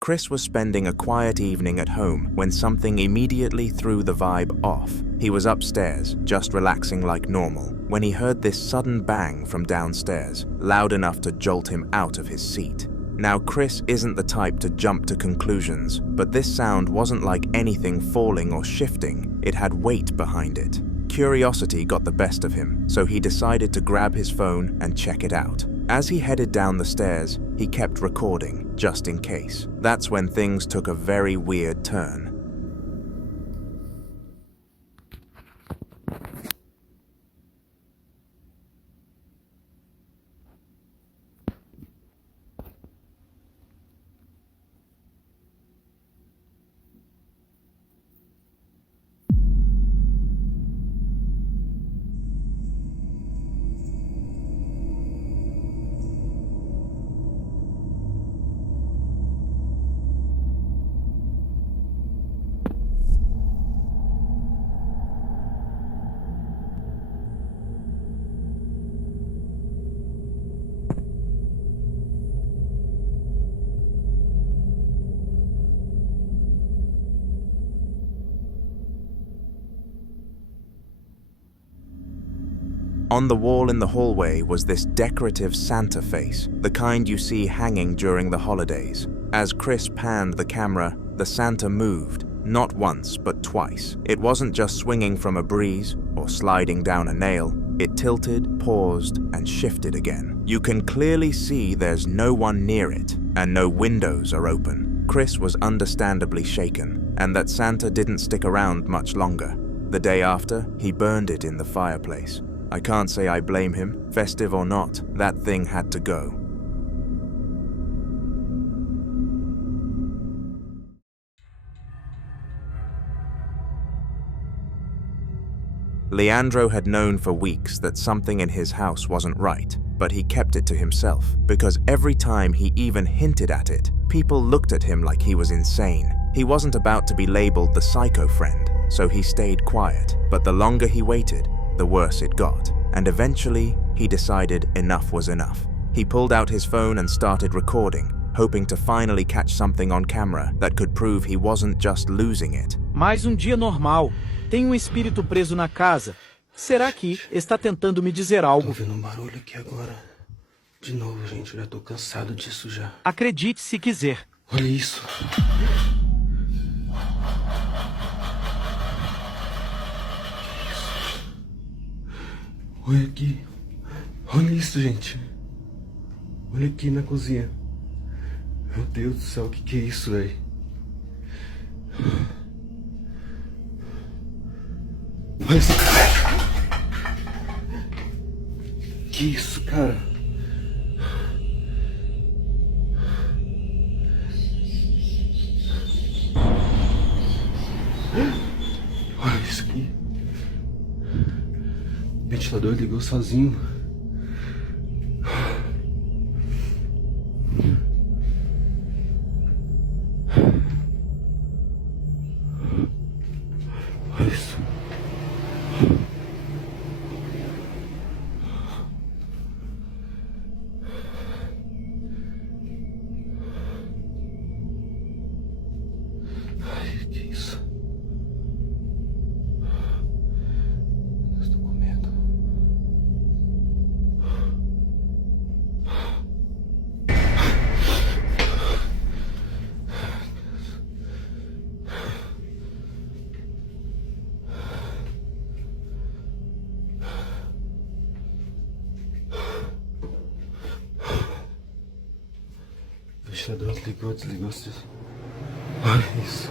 Chris was spending a quiet evening at home when something immediately threw the vibe off. He was upstairs, just relaxing like normal, when he heard this sudden bang from downstairs, loud enough to jolt him out of his seat. Now, Chris isn't the type to jump to conclusions, but this sound wasn't like anything falling or shifting. It had weight behind it. Curiosity got the best of him, so he decided to grab his phone and check it out. As he headed down the stairs, he kept recording, just in case. That's when things took a very weird turn. On the wall in the hallway was this decorative Santa face, the kind you see hanging during the holidays. As Chris panned the camera, the Santa moved, not once but twice. It wasn't just swinging from a breeze or sliding down a nail. It tilted, paused, and shifted again. You can clearly see there's no one near it, and no windows are open. Chris was understandably shaken, and that Santa didn't stick around much longer. The day after, he burned it in the fireplace. I can't say I blame him. Festive or not, that thing had to go. Leandro had known for weeks that something in his house wasn't right, but he kept it to himself, because every time he even hinted at it, people looked at him like he was insane. He wasn't about to be labeled the psycho friend, so he stayed quiet. But the longer he waited, the worse it got, and eventually he decided enough was enough. He pulled out his phone and started recording, hoping to finally catch something on camera that could prove he wasn't just losing it. Mais dia normal. Tem espírito preso na casa. Será que está tentando me dizer algo? Tô vendo barulho aqui agora. De novo, gente, já tô cansado disso já. Acredite se quiser. Olha isso. Olha aqui. Olha isso, gente. Olha aqui na cozinha. Meu Deus do céu, o que é isso, velho? Olha isso. Que isso, cara? Olha isso aqui. O ventilador ligou sozinho. Olha isso. Ai, que isso? Estou com medo. O ventilador ligou, desligou. Olha isso.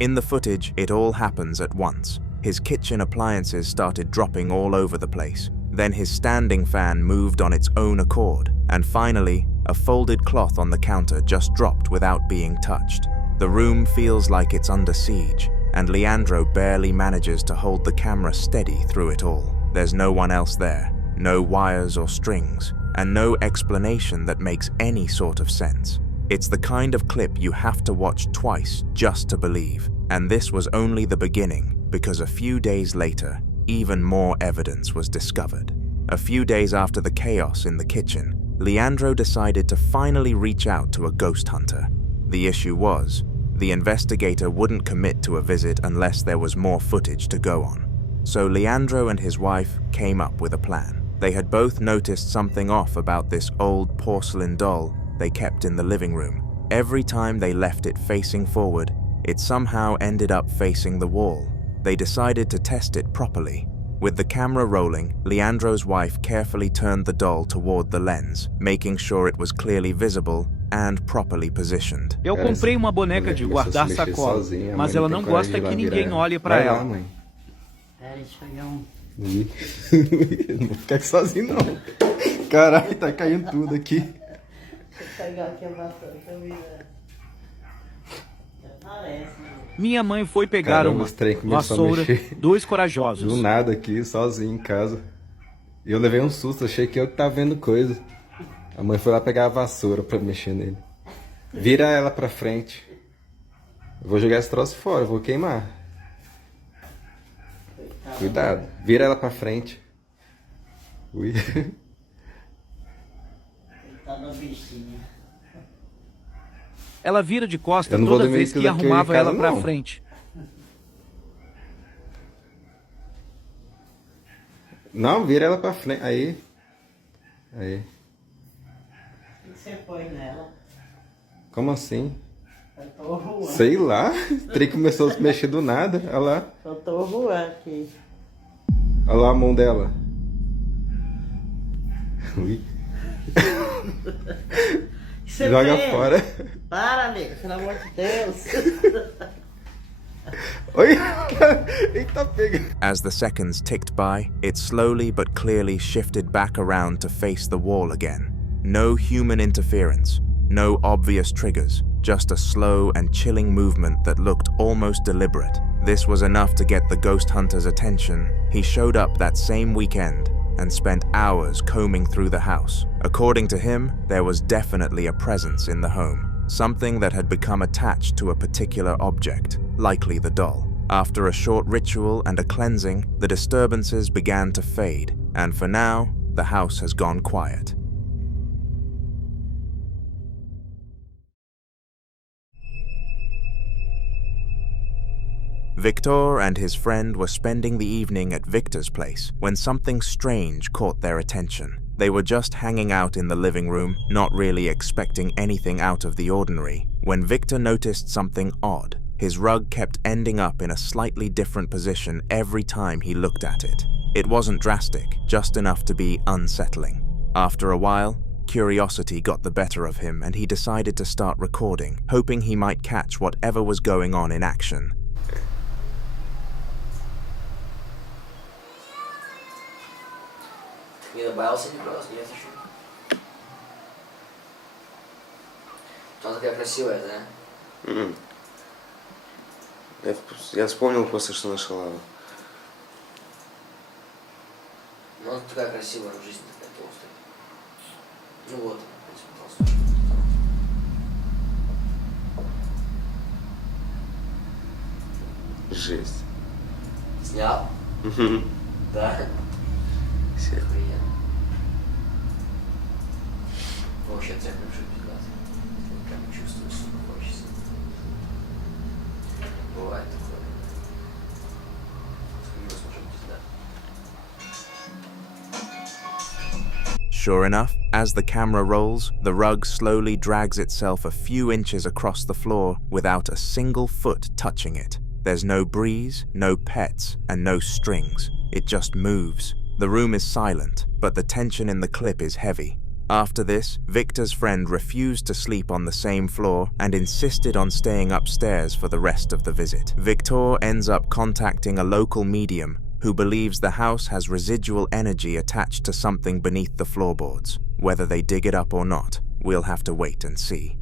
In the footage, it all happens at once. His kitchen appliances started dropping all over the place. Then his standing fan moved on its own accord. And finally, a folded cloth on the counter just dropped without being touched. The room feels like it's under siege, and Leandro barely manages to hold the camera steady through it all. There's no one else there, no wires or strings, and no explanation that makes any sort of sense. It's the kind of clip you have to watch twice just to believe, and this was only the beginning, because a few days later, even more evidence was discovered. A few days after the chaos in the kitchen, Leandro decided to finally reach out to a ghost hunter. The issue was, the investigator wouldn't commit to a visit unless there was more footage to go on. So Leandro and his wife came up with a plan. They had both noticed something off about this old porcelain doll they kept in the living room. Every time they left it facing forward, it somehow ended up facing the wall. They decided to test it properly. With the camera rolling, Leandro's wife carefully turned the doll toward the lens, making sure it was clearly visible and properly positioned. Eu comprei uma boneca de guardar sacola, mas ela não gosta que ninguém olhe pra ela. Mãe. Não vou ficar aqui sozinho, não. Caralho, tá caindo tudo aqui. Vou pegar aqui a vassoura também, né? Parece. Minha mãe foi pegar uma vassoura, dois corajosos. Do nada aqui, sozinho em casa. E eu levei um susto, achei que eu que tava vendo coisa. A mãe foi lá pegar a vassoura pra mexer nele. Vira ela pra frente. Eu vou jogar esse troço fora, eu vou queimar. Cuidado, vira ela pra frente. Ui. Tá no bichinho. Ela vira de costas toda vez que arrumava ela pra frente. Não, vira ela pra frente. Aí. Aí. O que você põe nela? Como assim? Eu tô voando. Sei lá. O trem começou a se mexer do nada. Olha lá. Eu tô voando aqui. Olha lá a mão dela. Ui. Você Joga vê? fora. Para, amiga, pelo amor de Deus. Oi. Eita, pega. As the seconds ticked by, it slowly but clearly shifted back around to face the wall again. No human interference, no obvious triggers, just a slow and chilling movement that looked almost deliberate. This was enough to get the ghost hunter's attention. He showed up that same weekend and spent hours combing through the house. According to him, there was definitely a presence in the home, something that had become attached to a particular object, likely the doll. After a short ritual and a cleansing, the disturbances began to fade, and for now, the house has gone quiet. Victor and his friend were spending the evening at Victor's place when something strange caught their attention. They were just hanging out in the living room, not really expecting anything out of the ordinary, when Victor noticed something odd. His rug kept ending up in a slightly different position every time he looked at it. It wasn't drastic, just enough to be unsettling. After a while, curiosity got the better of him and he decided to start recording, hoping he might catch whatever was going on in action. Такая красивая, да? Я вспомнил просто, что нашла. Ну, она такая красивая, жизнь такая толстая. Ну вот, толстая. Жесть. Снял? Да? Все. Охуенно. Вообще цепь большой пиздец. Прям чувствую, сука, хочется. Бывает такое. Сходилось, может, пизда. Sure enough, as the camera rolls, the rug slowly drags itself a few inches across the floor without a single foot touching it. There's no breeze, no pets, and no strings. It just moves. The room is silent, but the tension in the clip is heavy. After this, Victor's friend refused to sleep on the same floor and insisted on staying upstairs for the rest of the visit. Victor ends up contacting a local medium who believes the house has residual energy attached to something beneath the floorboards. Whether they dig it up or not, we'll have to wait and see.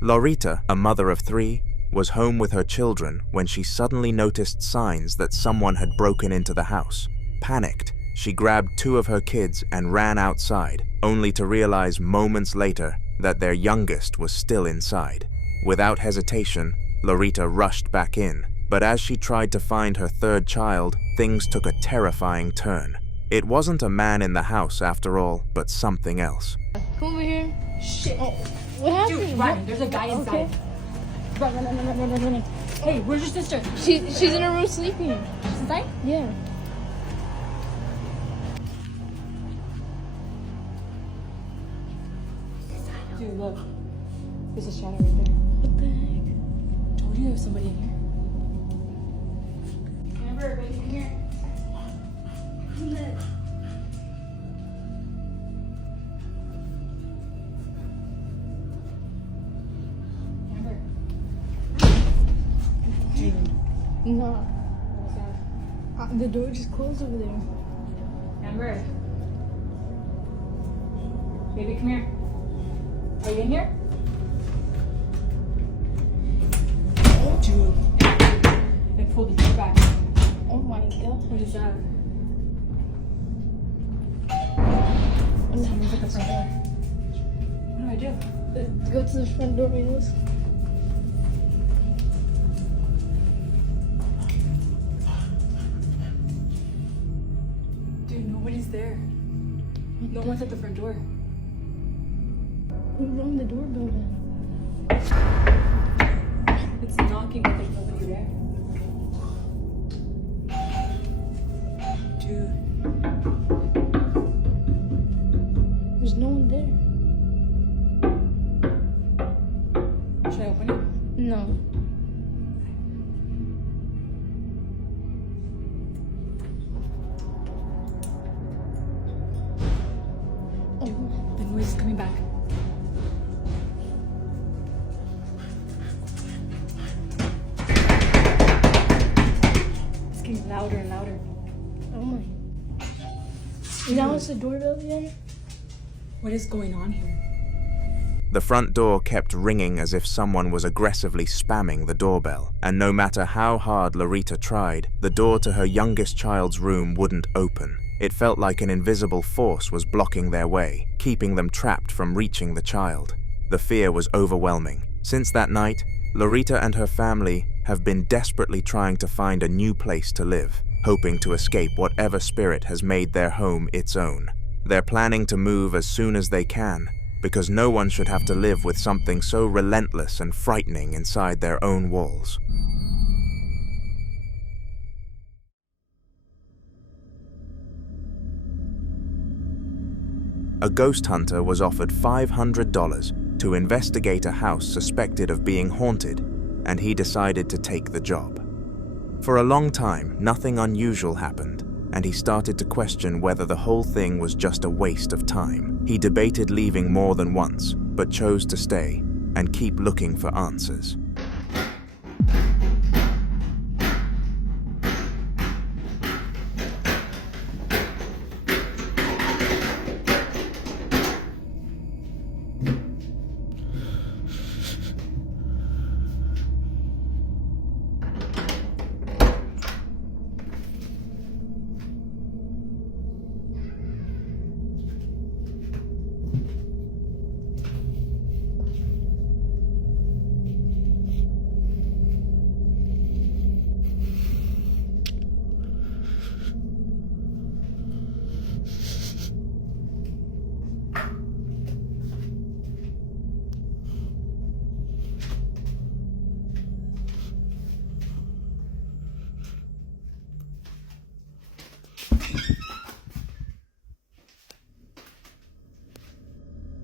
Lorita, a mother of 3, was home with her children when she suddenly noticed signs that someone had broken into the house. Panicked, she grabbed 2 of her kids and ran outside, only to realize moments later that their youngest was still inside. Without hesitation, Lorita rushed back in, but as she tried to find her third child, things took a terrifying turn. It wasn't a man in the house after all, but something else. Come over here. Shit. Oh, what happened? Dude, run. There's a guy inside. Run, run, run, run, run, run, run. Hey, where's your sister? She's in her room sleeping. She's inside? Yeah. Dude, look. There's a shadow right there. What the heck? Told you there was somebody in here. Amber, baby, come here. Amber. Dude. No. What's that? The door just closed over there. Amber. Baby, come here. Are you in here? Dude. I pulled the door back. Oh my god. What is that? Oh, Someone's at the front door. What do? go to the front door, Milos. Dude, nobody's there. No one's at the front door. Who rang the doorbell then? It's knocking, but there's nobody there. Dude. There's no one there. Should I open it? No. Oh, The noise is coming back. It's getting louder and louder. oh my. Now it's the doorbell again? What is going on here? The front door kept ringing as if someone was aggressively spamming the doorbell, and no matter how hard Lorita tried, the door to her youngest child's room wouldn't open. It felt like an invisible force was blocking their way, keeping them trapped from reaching the child. The fear was overwhelming. Since that night, Lorita and her family have been desperately trying to find a new place to live, hoping to escape whatever spirit has made their home its own. They're planning to move as soon as they can, because no one should have to live with something so relentless and frightening inside their own walls. A ghost hunter was offered $500 to investigate a house suspected of being haunted, and he decided to take the job. For a long time, nothing unusual happened, and he started to question whether the whole thing was just a waste of time. He debated leaving more than once, but chose to stay and keep looking for answers.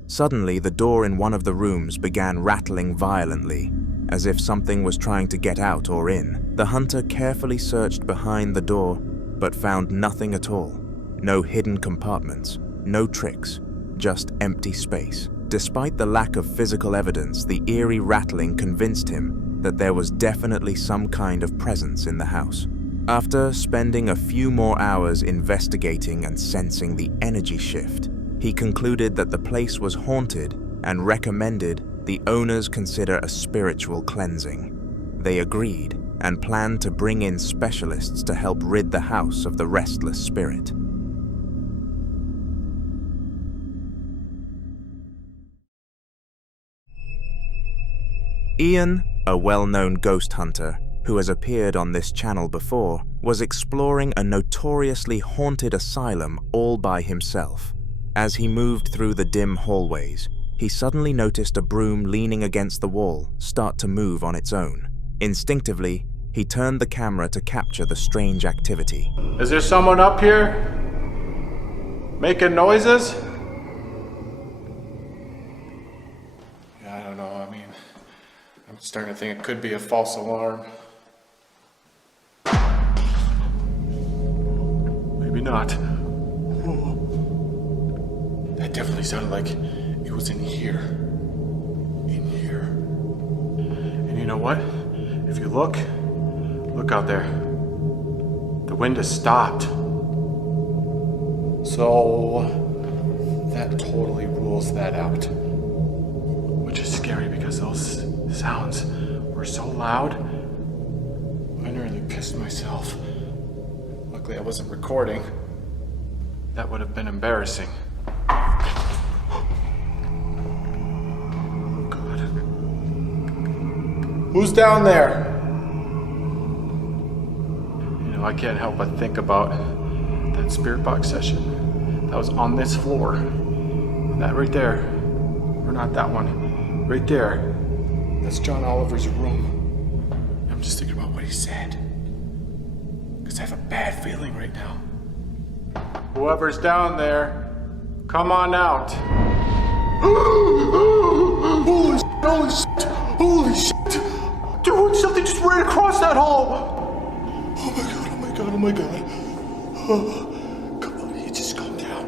Suddenly, the door in one of the rooms began rattling violently, as if something was trying to get out or in. The hunter carefully searched behind the door, but found nothing at all. No hidden compartments, no tricks, just empty space. Despite the lack of physical evidence, the eerie rattling convinced him that there was definitely some kind of presence in the house. After spending a few more hours investigating and sensing the energy shift, he concluded that the place was haunted and recommended the owners consider a spiritual cleansing. They agreed and planned to bring in specialists to help rid the house of the restless spirit. Ian, a well-known ghost hunter who has appeared on this channel before, was exploring a notoriously haunted asylum all by himself. As he moved through the dim hallways, he suddenly noticed a broom leaning against the wall start to move on its own. Instinctively, he turned the camera to capture the strange activity. Is there someone up here? Making noises? Yeah, I don't know. I mean, I'm starting to think it could be a false alarm. Maybe not. Whoa. That definitely sounded like it was in here. In here. And you know what? If you look out there. The wind has stopped. So that totally rules that out. Which is scary because those sounds were so loud. I nearly pissed myself. Luckily I wasn't recording. That would have been embarrassing. Oh God. Who's down there? You know, I can't help but think about that spirit box session that was on this floor. That right there, or not that one, right there, that's John Oliver's room. I'm just thinking about what he said, because I have a bad feeling right now. Whoever's down there, come on out. Holy shit, holy shit, holy shit. Dude, something just ran across that hall. Oh my God, oh my God, oh my God. Oh. Come on, you just calm down.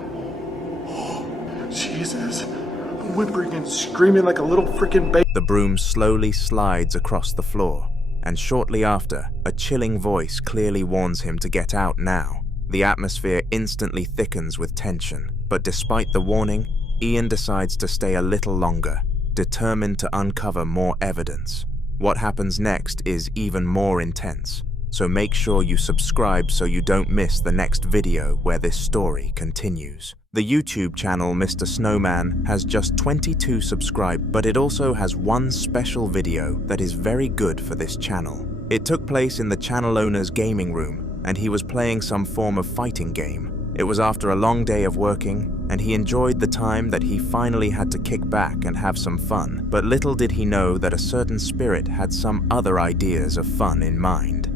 Oh, Jesus. I'm whimpering and screaming like a little freaking baby. The broom slowly slides across the floor, and shortly after, a chilling voice clearly warns him to get out now. The atmosphere instantly thickens with tension, but despite the warning, Ian decides to stay a little longer, determined to uncover more evidence. What happens next is even more intense, so make sure you subscribe so you don't miss the next video where this story continues. The YouTube channel Mr. Snowman has just 22 subscribers, but it also has one special video that is very good for this channel. It took place in the channel owner's gaming room, and he was playing some form of fighting game. It was after a long day of working, and he enjoyed the time that he finally had to kick back and have some fun, but little did he know that a certain spirit had some other ideas of fun in mind.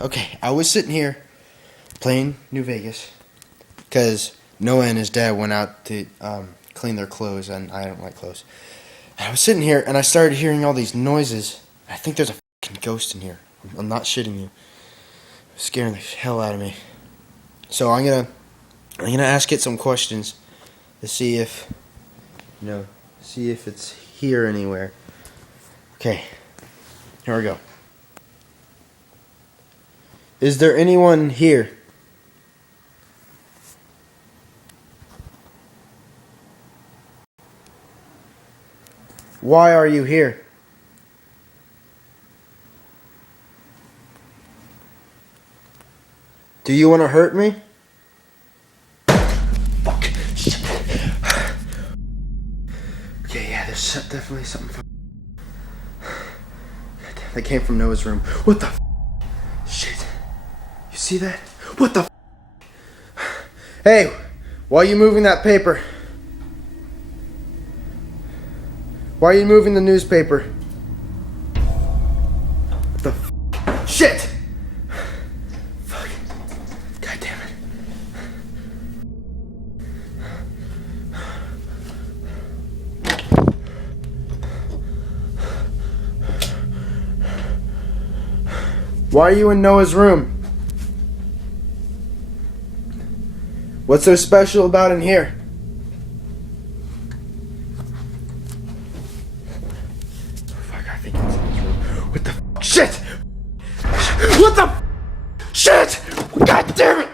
Okay, I was sitting here playing New Vegas because Noah and his dad went out to clean their clothes, and I don't like clothes. And I was sitting here and I started hearing all these noises. I think there's a fucking ghost in here. I'm not shitting you. It's scaring the hell out of me. So I'm gonna ask it some questions to see if it's here anywhere. Okay, here we go. Is there anyone here? Why are you here? Do you want to hurt me? Fuck. Okay, yeah, there's definitely something. That came from Noah's room. What the shit? You see that? What the Hey, why are you moving that paper? Why are you moving the newspaper? What the shit? Fuck. God damn it. Why are you in Noah's room? What's so special about in here? Fuck, I think it's in his room. What the shit? What the shit? God damn it!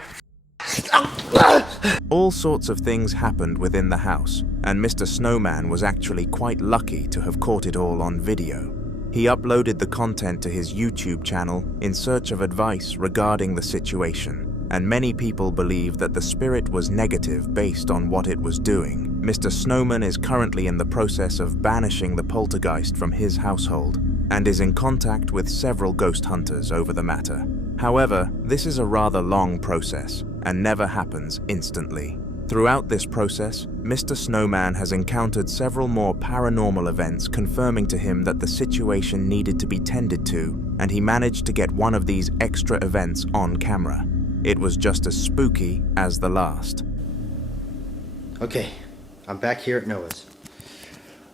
All sorts of things happened within the house, and Mr. Snowman was actually quite lucky to have caught it all on video. He uploaded the content to his YouTube channel in search of advice regarding the situation. and many people believe that the spirit was negative based on what it was doing. Mr. Snowman is currently in the process of banishing the poltergeist from his household and is in contact with several ghost hunters over the matter. However, this is a rather long process and never happens instantly. Throughout this process, Mr. Snowman has encountered several more paranormal events confirming to him that the situation needed to be tended to, and he managed to get one of these extra events on camera. It was just as spooky as the last. Okay, I'm back here at Noah's,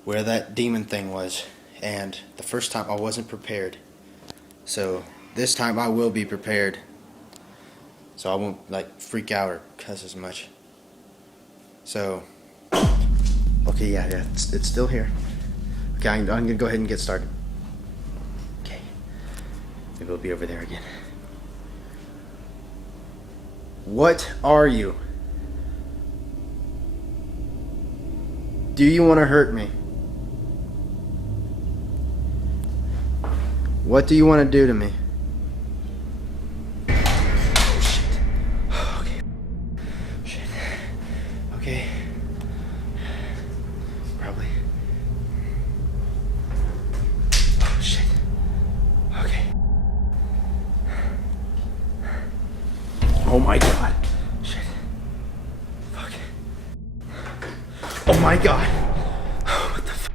where that demon thing was, and the first time I wasn't prepared. So this time I will be prepared, so I won't like freak out or cuss as much. So, okay, yeah, it's still here. Okay, I'm gonna go ahead and get started. Okay, maybe it'll be over there again. What are you? Do you want to hurt me? What do you want to do to me? Oh shit. Okay. Shit. Okay. Probably. Oh shit. Okay. Oh my god. Shit. Fuck. Oh my god. What the f?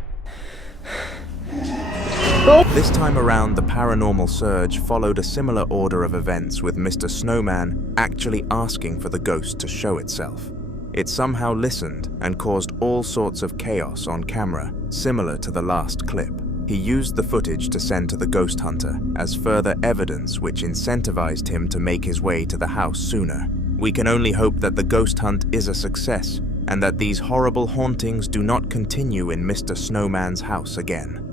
This time around, the paranormal surge followed a similar order of events, with Mr. Snowman actually asking for the ghost to show itself. It somehow listened and caused all sorts of chaos on camera, similar to the last clip. He used the footage to send to the ghost hunter as further evidence, which incentivized him to make his way to the house sooner. We can only hope that the ghost hunt is a success and that these horrible hauntings do not continue in Mr. Snowman's house again.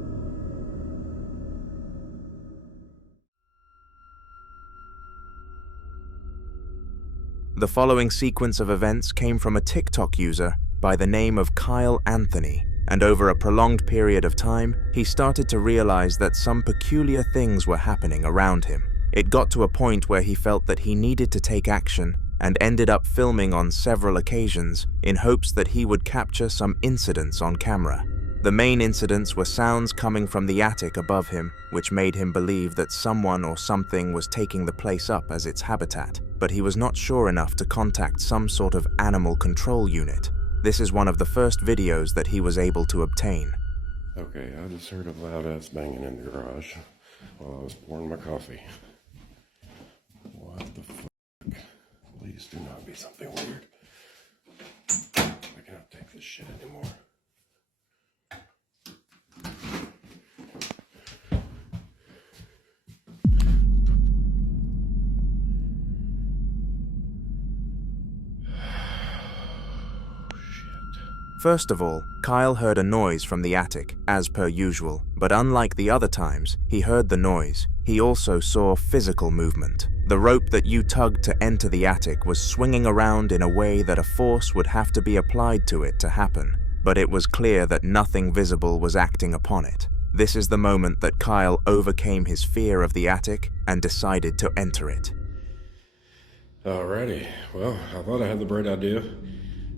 The following sequence of events came from a TikTok user by the name of Kyle Anthony, and over a prolonged period of time, he started to realize that some peculiar things were happening around him. It got to a point where he felt that he needed to take action and ended up filming on several occasions in hopes that he would capture some incidents on camera. The main incidents were sounds coming from the attic above him, which made him believe that someone or something was taking the place up as its habitat, but he was not sure enough to contact some sort of animal control unit. This is one of the first videos that he was able to obtain. Okay, I just heard a loud ass banging in the garage while I was pouring my coffee. What the fuck? Please do not be something weird. I cannot take this shit anymore. First of all, Kyle heard a noise from the attic, as per usual, but unlike the other times he heard the noise, he also saw physical movement. The rope that you tugged to enter the attic was swinging around in a way that a force would have to be applied to it to happen, but it was clear that nothing visible was acting upon it. This is the moment that Kyle overcame his fear of the attic and decided to enter it. Alrighty, well, I thought I had the bright idea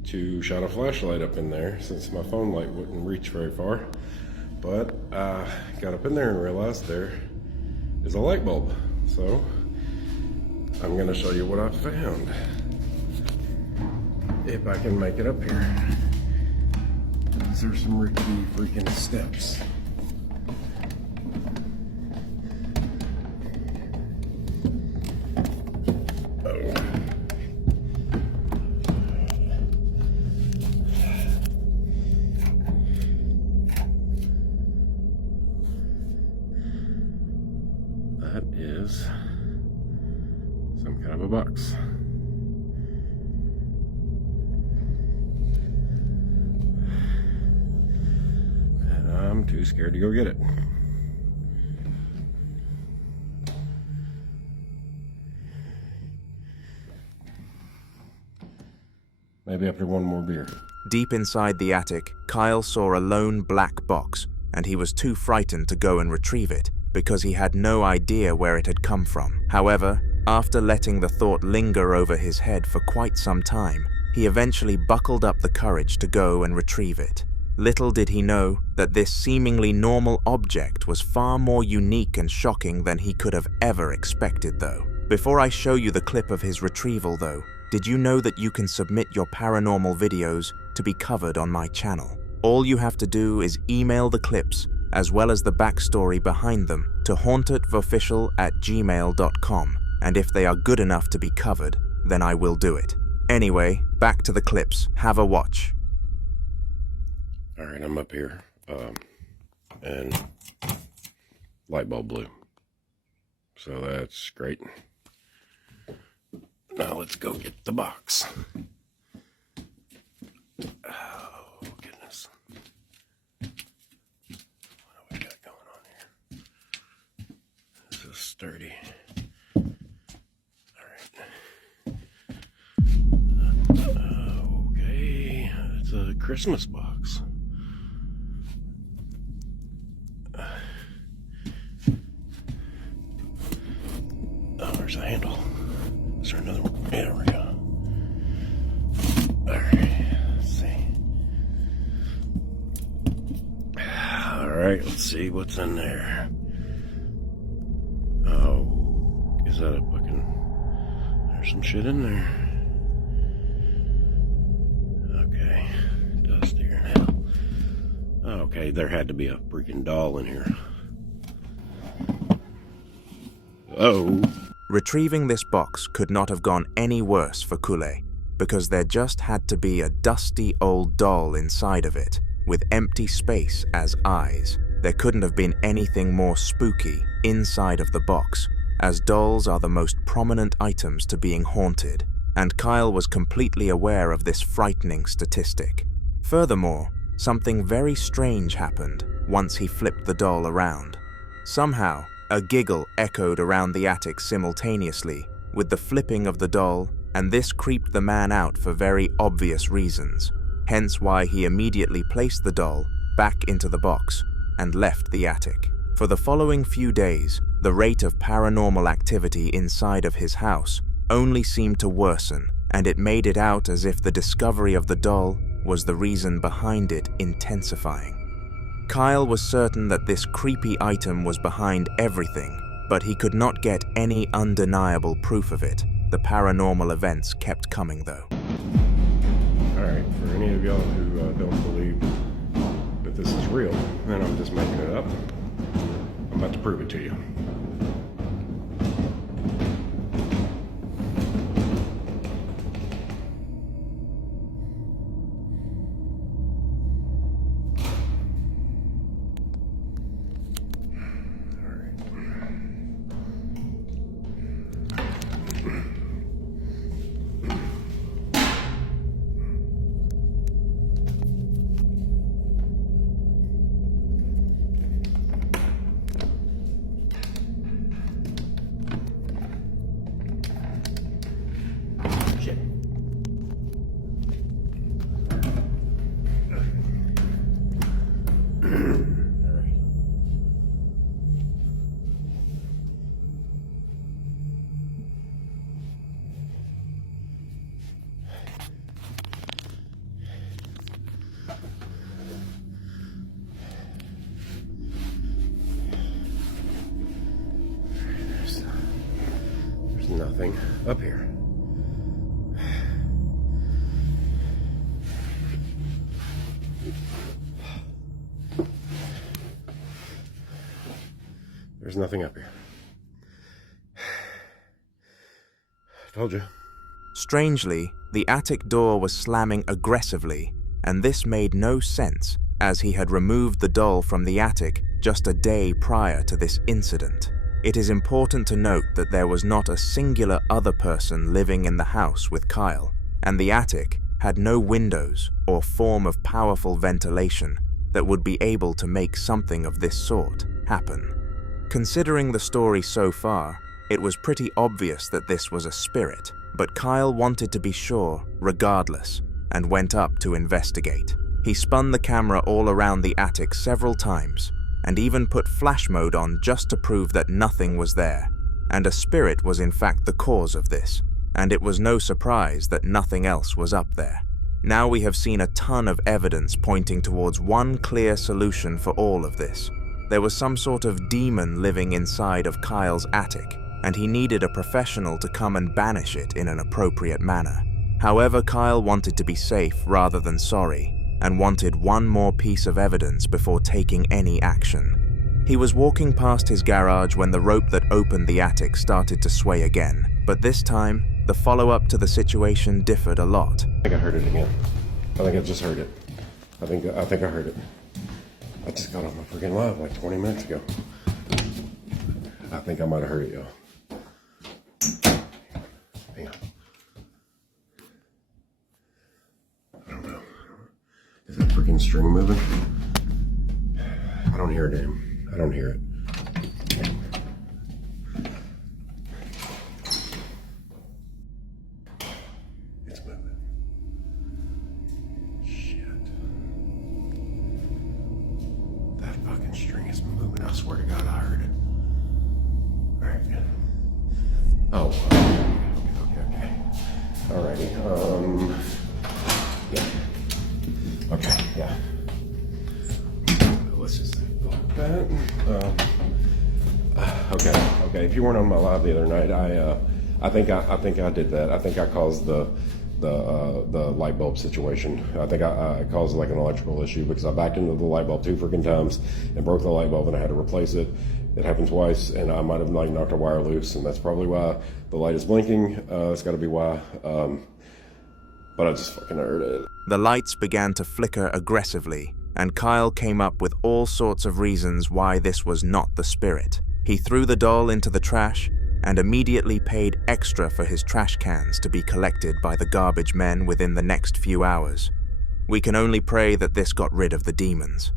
to shine a flashlight up in there since my phone light wouldn't reach very far. But I got up in there and realized there is a light bulb. So I'm gonna show you what I found. If I can make it up here. These are some rickety freaking steps. That is some kind of a box. And I'm too scared to go get it. Maybe after one more beer. Deep inside the attic, Kyle saw a lone black box, and he was too frightened to go and retrieve it, because he had no idea where it had come from. However, After letting the thought linger over his head for quite some time, he eventually buckled up the courage to go and retrieve it. Little did he know that this seemingly normal object was far more unique and shocking than he could have ever expected, though. Before I show you the clip of his retrieval, though, did you know that you can submit your paranormal videos to be covered on my channel? All you have to do is email the clips, as well as the backstory behind them, to hauntedofficial@gmail.com, and if they are good enough to be covered, then I will do it. Anyway, back to the clips. Have a watch. Alright, I'm up here, and light bulb blue. So that's great. Now let's go get the box. Oh, goodness. What do we got going on here? This is sturdy. Alright. Okay, it's a Christmas box. Oh, there's a handle. Is there another one? Yeah, there we go. Alright, let's see. Alright, let's see what's in there. Oh, is that a fucking... There's some shit in there. Okay, dustier now. Okay, there had to be a freaking doll in here. Oh. Retrieving this box could not have gone any worse for Kule, because there just had to be a dusty old doll inside of it, with empty space as eyes. There couldn't have been anything more spooky inside of the box, as dolls are the most prominent items to being haunted, and Kyle was completely aware of this frightening statistic. Furthermore, something very strange happened once he flipped the doll around. Somehow, a giggle echoed around the attic simultaneously with the flipping of the doll, and this creeped the man out for very obvious reasons, hence why he immediately placed the doll back into the box and left the attic. For the following few days, the rate of paranormal activity inside of his house only seemed to worsen, and it made it out as if the discovery of the doll was the reason behind it intensifying. Kyle was certain that this creepy item was behind everything, but he could not get any undeniable proof of it. The paranormal events kept coming, though. Alright, for any of y'all who don't believe that this is real, and I'm just making it up, I'm about to prove it to you. Nothing up here. There's nothing up here. Told you. Strangely, the attic door was slamming aggressively, and this made no sense, as he had removed the doll from the attic just a day prior to this incident. It is important to note that there was not a singular other person living in the house with Kyle, and the attic had no windows or form of powerful ventilation that would be able to make something of this sort happen. Considering the story so far, it was pretty obvious that this was a spirit, but Kyle wanted to be sure regardless and went up to investigate. He spun the camera all around the attic several times and even put flash mode on just to prove that nothing was there. and a spirit was in fact the cause of this, and it was no surprise that nothing else was up there. Now we have seen a ton of evidence pointing towards one clear solution for all of this. There was some sort of demon living inside of Kyle's attic, and he needed a professional to come and banish it in an appropriate manner. However, Kyle wanted to be safe rather than sorry, and wanted one more piece of evidence before taking any action. He was walking past his garage when the rope that opened the attic started to sway again, but this time, the follow-up to the situation differed a lot. I think I heard it again. I think I just heard it. I think I heard it. I just got off my freaking live like 20 minutes ago. I think I might have heard it, y'all. Hang on. I don't know. Is that freaking string moving? I don't hear it, damn. I don't hear it. It's moving. Shit. That fucking string is moving. I swear to God, I heard it. Alright. Oh, okay. Alrighty. Yeah. Okay, yeah. Let's just block that. Okay. If you weren't on my live the other night, I think I did that. I think I caused the light bulb situation. I think I caused like an electrical issue because I backed into the light bulb 2 freaking times and broke the light bulb, and I had to replace it. It happened twice, and I might have like knocked a wire loose, and that's probably why the light is blinking. It's got to be why. But I just fucking heard it. The lights began to flicker aggressively, and Kyle came up with all sorts of reasons why this was not the spirit. He threw the doll into the trash and immediately paid extra for his trash cans to be collected by the garbage men within the next few hours. We can only pray that this got rid of the demons.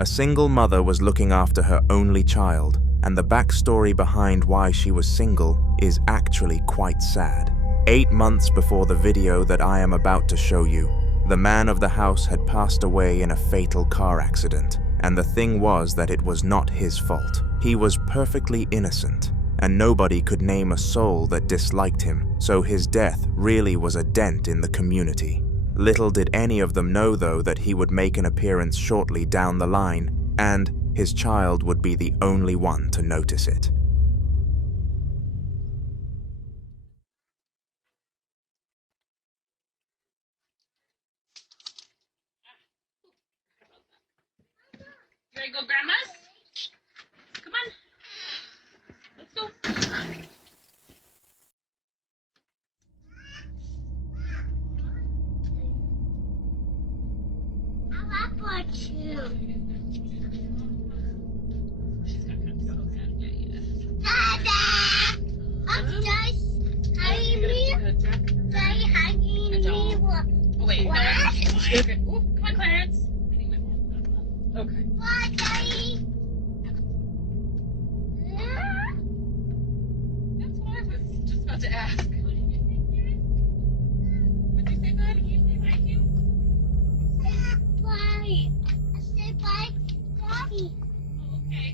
A single mother was looking after her only child, and the backstory behind why she was single is actually quite sad. 8 months before the video that I am about to show you, the man of the house had passed away in a fatal car accident, and the thing was that it was not his fault. He was perfectly innocent, and nobody could name a soul that disliked him, so his death really was a dent in the community. Little did any of them know, though, that he would make an appearance shortly down the line, and his child would be the only one to notice it. You ready to go, Grandma's? Come on. Let's go. Okay. Ooh, come on, Clarence. Okay. That's what I was just about to ask. What'd you say, bud? Can you say bye too? Bye. I said bye, Daddy. Oh, okay.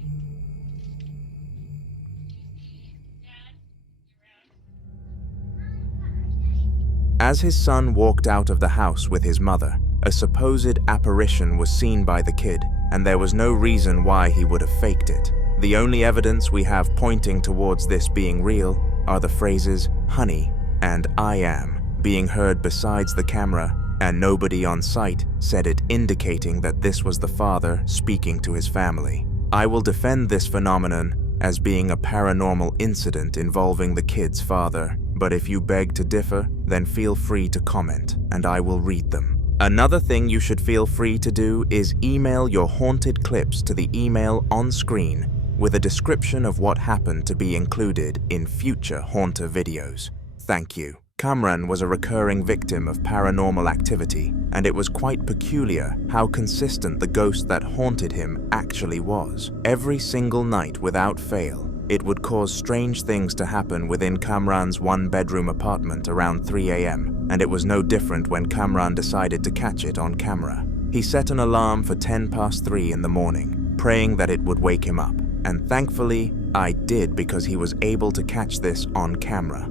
As his son walked out of the house with his mother, a supposed apparition was seen by the kid, and there was no reason why he would have faked it. The only evidence we have pointing towards this being real are the phrases "honey" and "I am" being heard besides the camera, and nobody on site said it, indicating that this was the father speaking to his family. I will defend this phenomenon as being a paranormal incident involving the kid's father, but if you beg to differ, then feel free to comment, and I will read them. Another thing you should feel free to do is email your haunted clips to the email on screen with a description of what happened to be included in future Haunter videos. Thank you. Kamran was a recurring victim of paranormal activity, and it was quite peculiar how consistent the ghost that haunted him actually was. Every single night without fail, it would cause strange things to happen within Kamran's one-bedroom apartment around 3 a.m., and it was no different when Kamran decided to catch it on camera. He set an alarm for 3:10 in the morning, praying that it would wake him up. And thankfully, I did, because he was able to catch this on camera.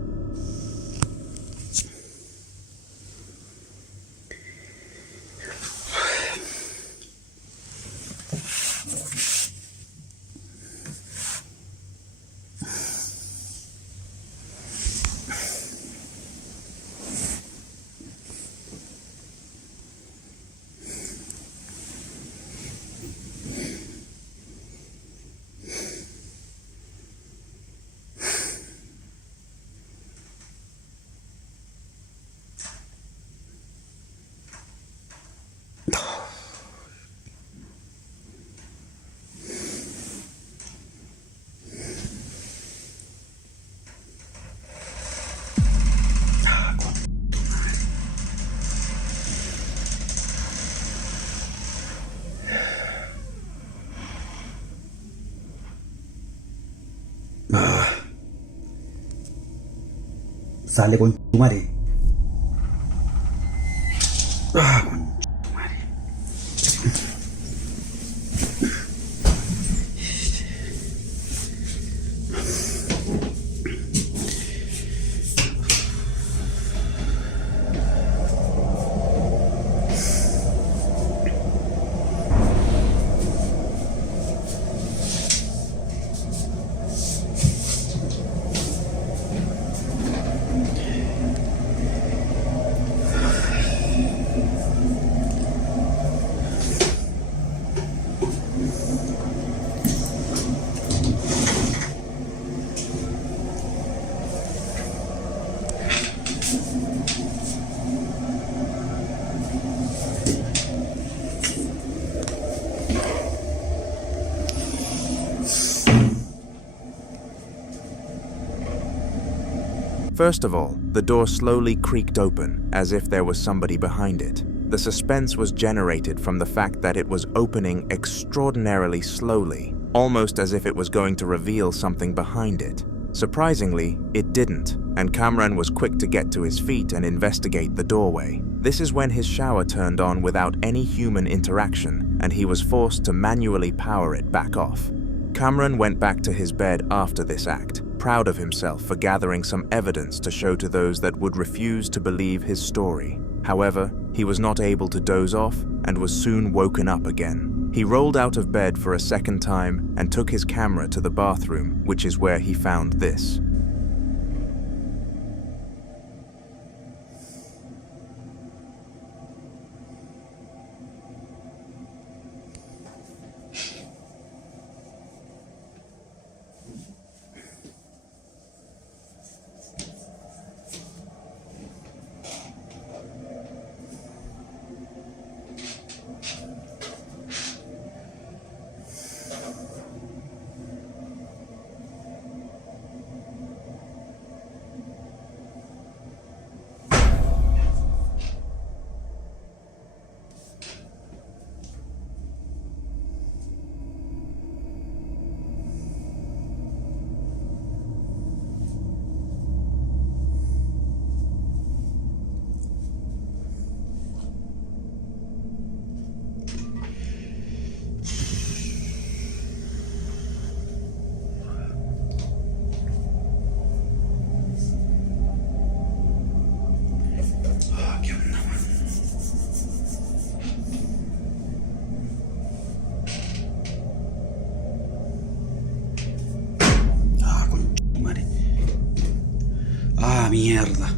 Sale con tu madre. Con tu madre. First of all, the door slowly creaked open, as if there was somebody behind it. The suspense was generated from the fact that it was opening extraordinarily slowly, almost as if it was going to reveal something behind it. Surprisingly, it didn't, and Cameron was quick to get to his feet and investigate the doorway. This is when his shower turned on without any human interaction, and he was forced to manually power it back off. Cameron went back to his bed after this act, proud of himself for gathering some evidence to show to those that would refuse to believe his story. However, he was not able to doze off and was soon woken up again. He rolled out of bed for a second time and took his camera to the bathroom, which is where he found this. Mierda.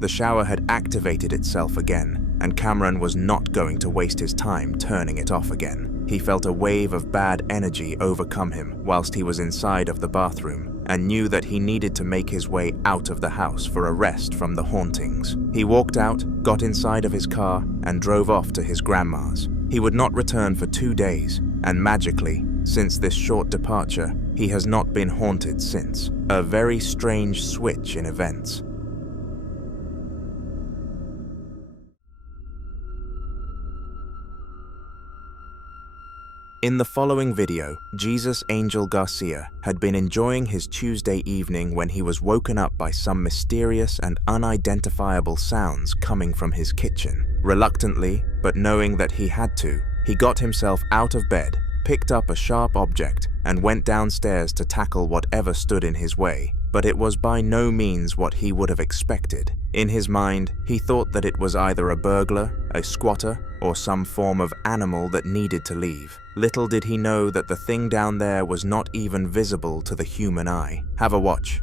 The shower had activated itself again, and Cameron was not going to waste his time turning it off again. He felt a wave of bad energy overcome him whilst he was inside of the bathroom. and knew that he needed to make his way out of the house for a rest from the hauntings. He walked out, got inside of his car, and drove off to his grandma's. He would not return for 2 days, and magically, since this short departure, he has not been haunted since. A very strange switch in events. In the following video, Jesus Angel Garcia had been enjoying his Tuesday evening when he was woken up by some mysterious and unidentifiable sounds coming from his kitchen. Reluctantly, but knowing that he had to, he got himself out of bed, picked up a sharp object, and went downstairs to tackle whatever stood in his way. But it was by no means what he would have expected. In his mind, he thought that it was either a burglar, a squatter, or some form of animal that needed to leave. Little did he know that the thing down there was not even visible to the human eye. Have a watch.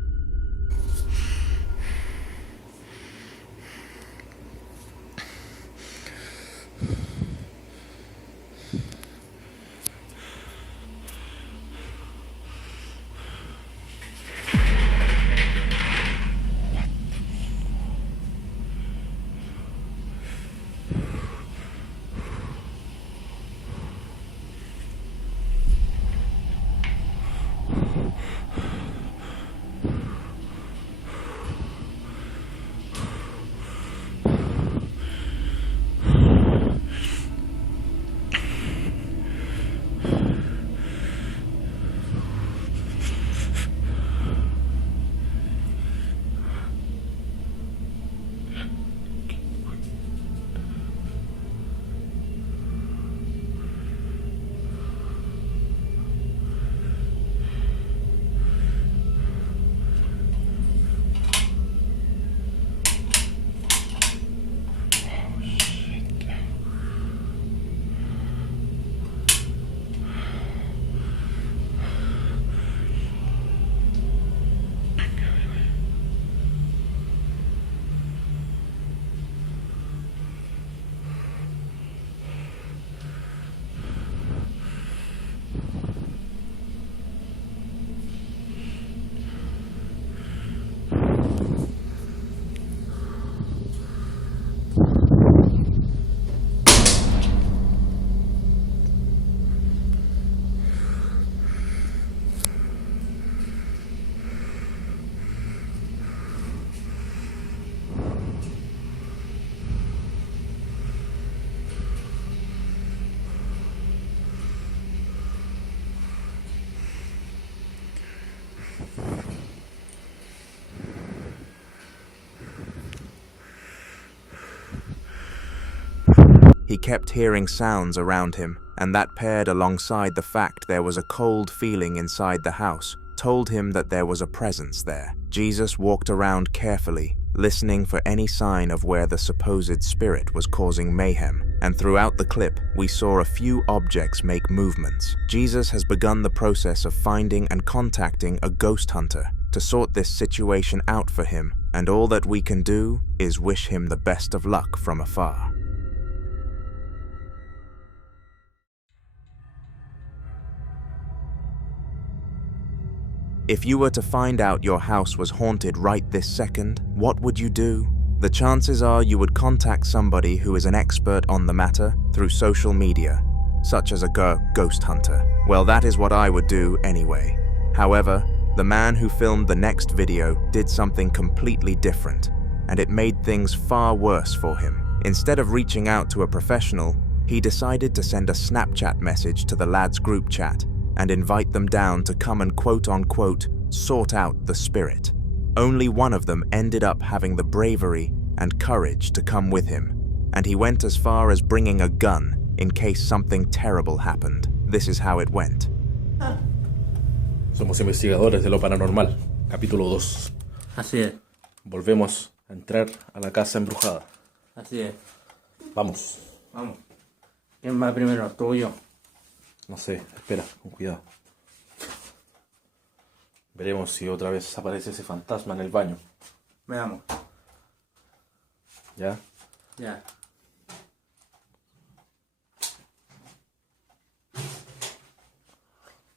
He kept hearing sounds around him, and that paired alongside the fact there was a cold feeling inside the house, told him that there was a presence there. Jesus walked around carefully, listening for any sign of where the supposed spirit was causing mayhem, and throughout the clip, we saw a few objects make movements. Jesus has begun the process of finding and contacting a ghost hunter to sort this situation out for him, and all that we can do is wish him the best of luck from afar. If you were to find out your house was haunted right this second, what would you do? The chances are you would contact somebody who is an expert on the matter through social media, such as a ghost hunter. Well, that is what I would do anyway. However, the man who filmed the next video did something completely different, and it made things far worse for him. Instead of reaching out to a professional, he decided to send a Snapchat message to the lads' group chat and invite them down to come and quote-unquote sort out the spirit. Only one of them ended up having the bravery and courage to come with him, and he went as far as bringing a gun in case something terrible happened. This is how it went. Somos investigadores de lo paranormal, capítulo 2. Así es. Volvemos a entrar a la casa embrujada. Así es. Vamos. Vamos. ¿Quién va primero, tú o yo? No sé, espera, con cuidado. Veremos si otra vez aparece ese fantasma en el baño. Veamos. ¿Ya? Ya.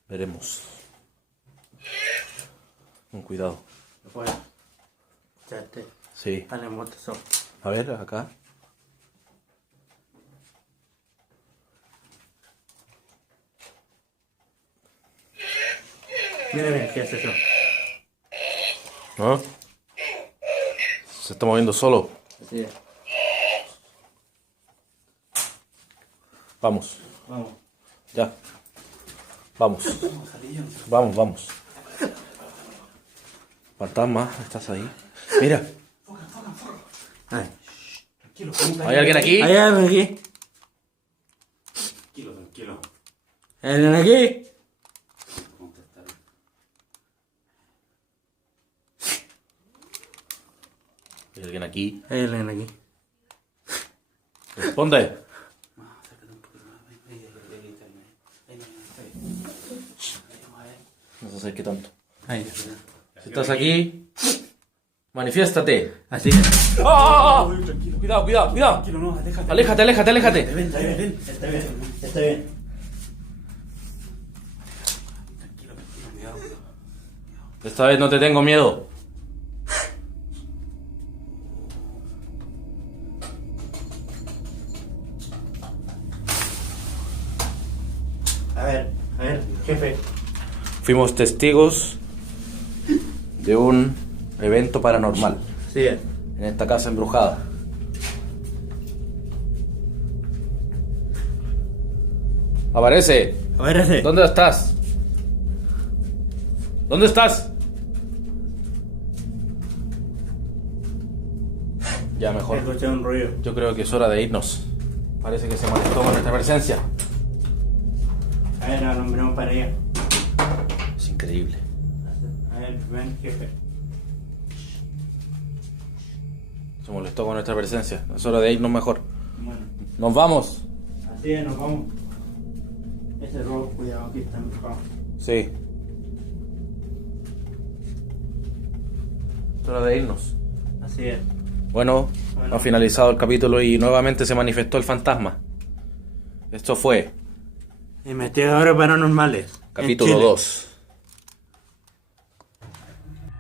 Veremos. Con cuidado. Bueno, escuchaste. Sí. Dale, muestra eso. A ver, acá. Mira bien, ¿qué es eso? ¿No? Se está moviendo solo. Así es. Vamos. Vamos. Ya. Vamos. Vamos, vamos. Fantasma, ¿estás ahí? Mira. Ay. ¿Hay alguien aquí? ¿Hay alguien aquí? Tranquilo. ¿Hay alguien aquí? ¿Hay alguien aquí? ¿Hay alguien aquí? Responde. No se acerque tanto. Ahí. Si estás aquí, manifiéstate. Así es. ¡Ah! Cuidado, cuidado, cuidado. Tranquilo, no, déjate. Aléjate, aléjate, aléjate. Está bien. Está bien, está bien. Tranquilo, cuidado. Esta vez no te tengo miedo. A ver, jefe. Fuimos testigos de un evento paranormal Sí es. en esta casa embrujada. Aparece. Aparece. ¿Dónde estás? ¿Dónde estás? Ya mejor. Escuché un ruido. Yo creo que es hora de irnos. Parece que se molestó con nuestra presencia. A ver, ahora nos venimos para allá. Es increíble. A ver, ven, jefe. Se molestó con nuestra presencia. Es hora de irnos mejor. Bueno, ¡Nos vamos! así es, nos vamos. Ese robo, cuidado, aquí está embrujado. Sí. Es hora de irnos. Así es. Bueno, ha finalizado el capítulo y nuevamente se manifestó el fantasma. Esto fue Investigadores paranormales. capítulo 2.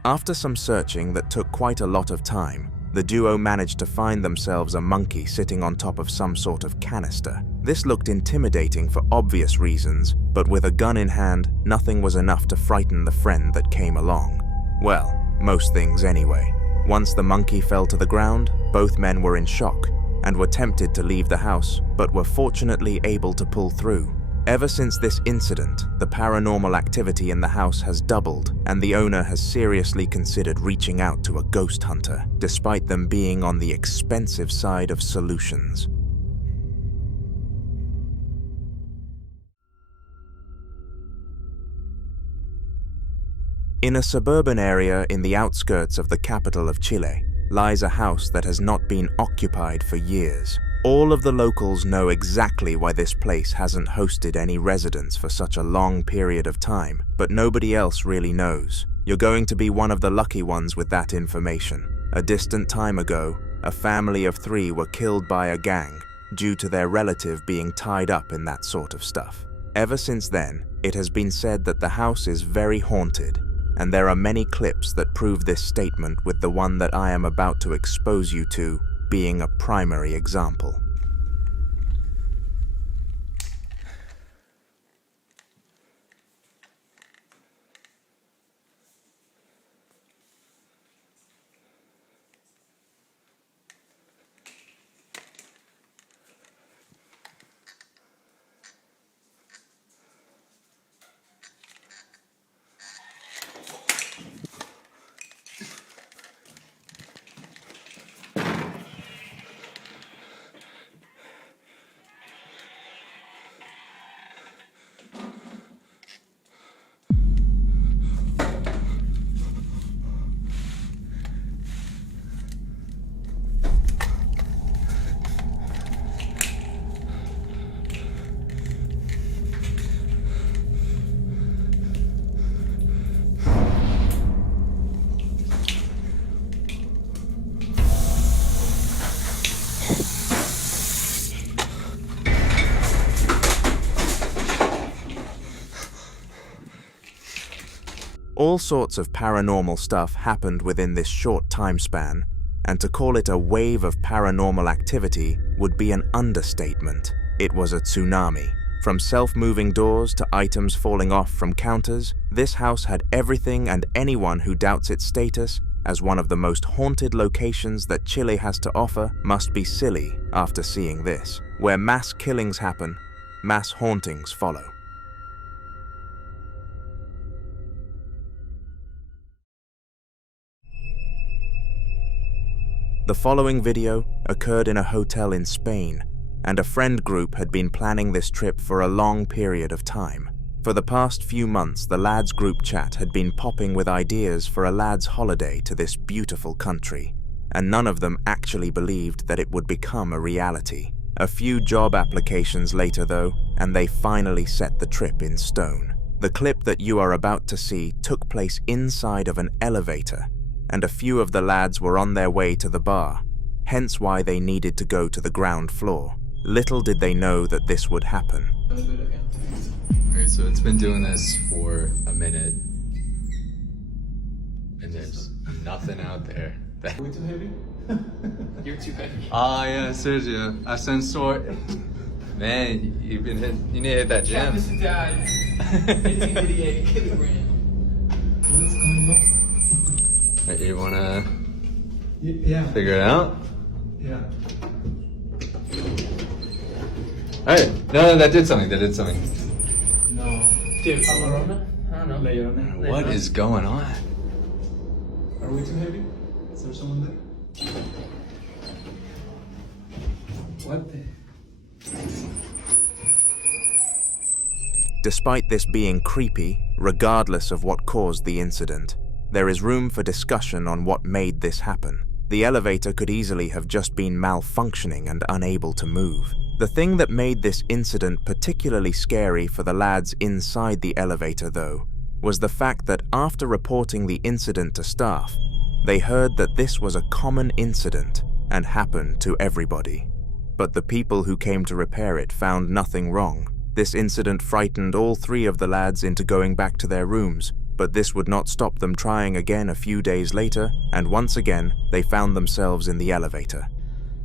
After some searching that took quite a lot of time, the duo managed to find themselves a monkey sitting on top of some sort of canister. This looked intimidating for obvious reasons, but with a gun in hand, nothing was enough to frighten the friend that came along. Well, most things anyway. Once the monkey fell to the ground, both men were in shock and were tempted to leave the house, but were fortunately able to pull through. Ever since this incident, the paranormal activity in the house has doubled, and the owner has seriously considered reaching out to a ghost hunter, despite them being on the expensive side of solutions. In a suburban area in the outskirts of the capital of Chile lies a house that has not been occupied for years. All of the locals know exactly why this place hasn't hosted any residents for such a long period of time, but nobody else really knows. You're going to be one of the lucky ones with that information. A distant time ago, a family of 3 were killed by a gang due to their relative being tied up in that sort of stuff. Ever since then, it has been said that the house is very haunted, and there are many clips that prove this statement, with the one that I am about to expose you to being a primary example. All sorts of paranormal stuff happened within this short time span, and to call it a wave of paranormal activity would be an understatement. It was a tsunami. From self-moving doors to items falling off from counters, this house had everything, and anyone who doubts its status as one of the most haunted locations that Chile has to offer must be silly after seeing this. Where mass killings happen, mass hauntings follow. The following video occurred in a hotel in Spain, and a friend group had been planning this trip for a long period of time. For the past few months, the lads' group chat had been popping with ideas for a lads' holiday to this beautiful country, and none of them actually believed that it would become a reality. A few job applications later though, and they finally set the trip in stone. The clip that you are about to see took place inside of an elevator, and a few of the lads were on their way to the bar, hence why they needed to go to the ground floor. Little did they know that this would happen. Alright, so it's been doing this for a minute, and there's nothing out there. Are we too heavy? You're too heavy. Ah, yeah, Sergio, ascensor. Man, you need to hit that gym. Mr. Dad, 1888 kilogram. What's going on? You wanna figure it out? Yeah. Alright, no, that did something, No. Dude, Amarona? I don't know. Leona. What is going on? Are we too heavy? Is there someone there? What the? Despite this being creepy, regardless of what caused the incident, there is room for discussion on what made this happen. The elevator could easily have just been malfunctioning and unable to move. The thing that made this incident particularly scary for the lads inside the elevator, though, was the fact that after reporting the incident to staff, they heard that this was a common incident and happened to everybody. But the people who came to repair it found nothing wrong. This incident frightened all three of the lads into going back to their rooms, but this would not stop them trying again a few days later, and once again, they found themselves in the elevator.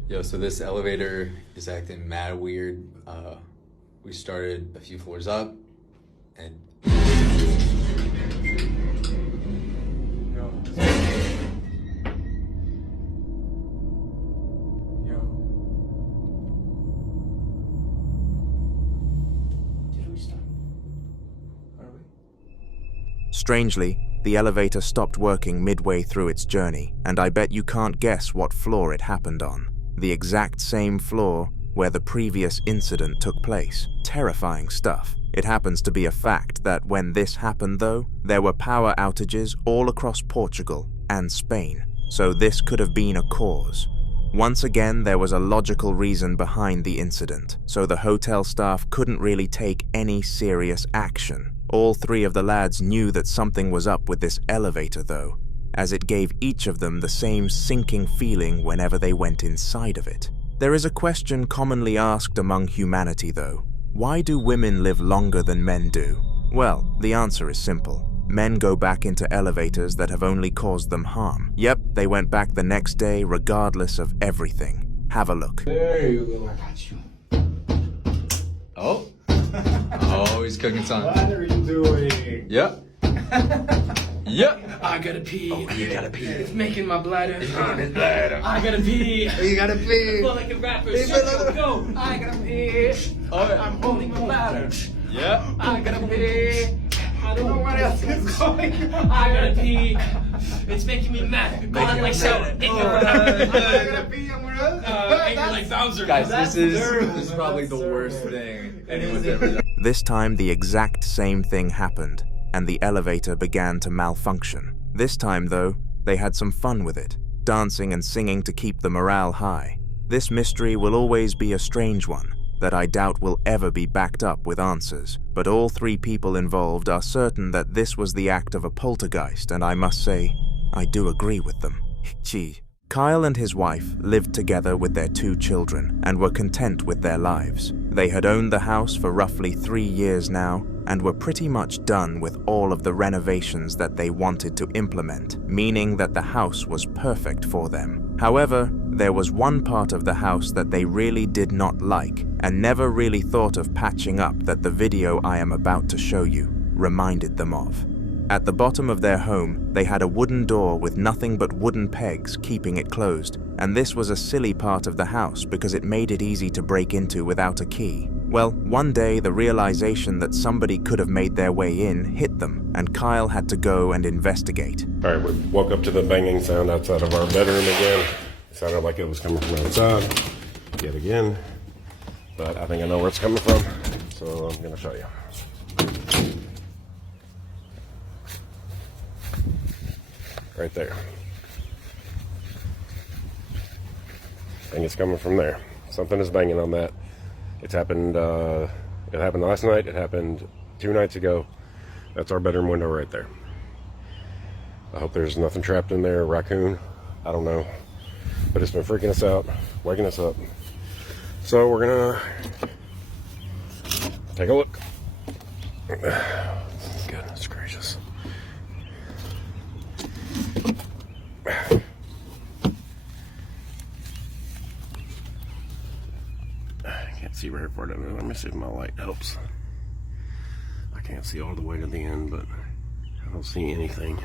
Yo, so this elevator is acting mad weird. We started a few floors up, and Strangely, the elevator stopped working midway through its journey, and I bet you can't guess what floor it happened on. The exact same floor where the previous incident took place. Terrifying stuff. It happens to be a fact that when this happened though, there were power outages all across Portugal and Spain, so this could have been a cause. Once again, there was a logical reason behind the incident, so the hotel staff couldn't really take any serious action. All three of the lads knew that something was up with this elevator though, as it gave each of them the same sinking feeling whenever they went inside of it. There is a question commonly asked among humanity though. Why do women live longer than men do? Well, the answer is simple. Men go back into elevators that have only caused them harm. Yep, they went back the next day regardless of everything. Have a look. There you go, I got you. oh, he's cooking something. What are you doing? Yep. Yep. I gotta pee. Oh, you gotta pee. It's making my bladder. It's making his bladder. I gotta pee. You gotta pee. I feel like a rapper. Go. I gotta pee. Oh, yeah. I'm holding my bladder. Yep. I gotta pee. I don't know what else is going. I gotta pee. It's making me mad. Go on like so. I gotta pee. I'm angry like Bowser. Guys, this is probably the worst thing anyone's ever done. This time the exact same thing happened, and the elevator began to malfunction. This time though, they had some fun with it, dancing and singing to keep the morale high. This mystery will always be a strange one that I doubt will ever be backed up with answers, but all three people involved are certain that this was the act of a poltergeist, and I must say, I do agree with them. Gee, Kyle and his wife lived together with their 2 children and were content with their lives. They had owned the house for roughly 3 years now and were pretty much done with all of the renovations that they wanted to implement, meaning that the house was perfect for them. However, there was one part of the house that they really did not like and never really thought of patching up that the video I am about to show you reminded them of. At the bottom of their home, they had a wooden door with nothing but wooden pegs keeping it closed, and this was a silly part of the house because it made it easy to break into without a key. Well, one day the realization that somebody could have made their way in hit them, and Kyle had to go and investigate. All right, we woke up to the banging sound outside of our bedroom again. It sounded like it was coming from outside, yet again. But I think I know where it's coming from, so I'm gonna show you. Right there. I think it's coming from there. Something is banging on that. It's happened, it happened last night, it happened 2 nights ago. That's our bedroom window right there. I hope there's nothing trapped in there, a raccoon, I don't know. But it's been freaking us out, waking us up. So we're gonna take a look. Goodness gracious. I can't see very far down there. Let me see if my light helps. I can't see all the way to the end, but I don't see anything.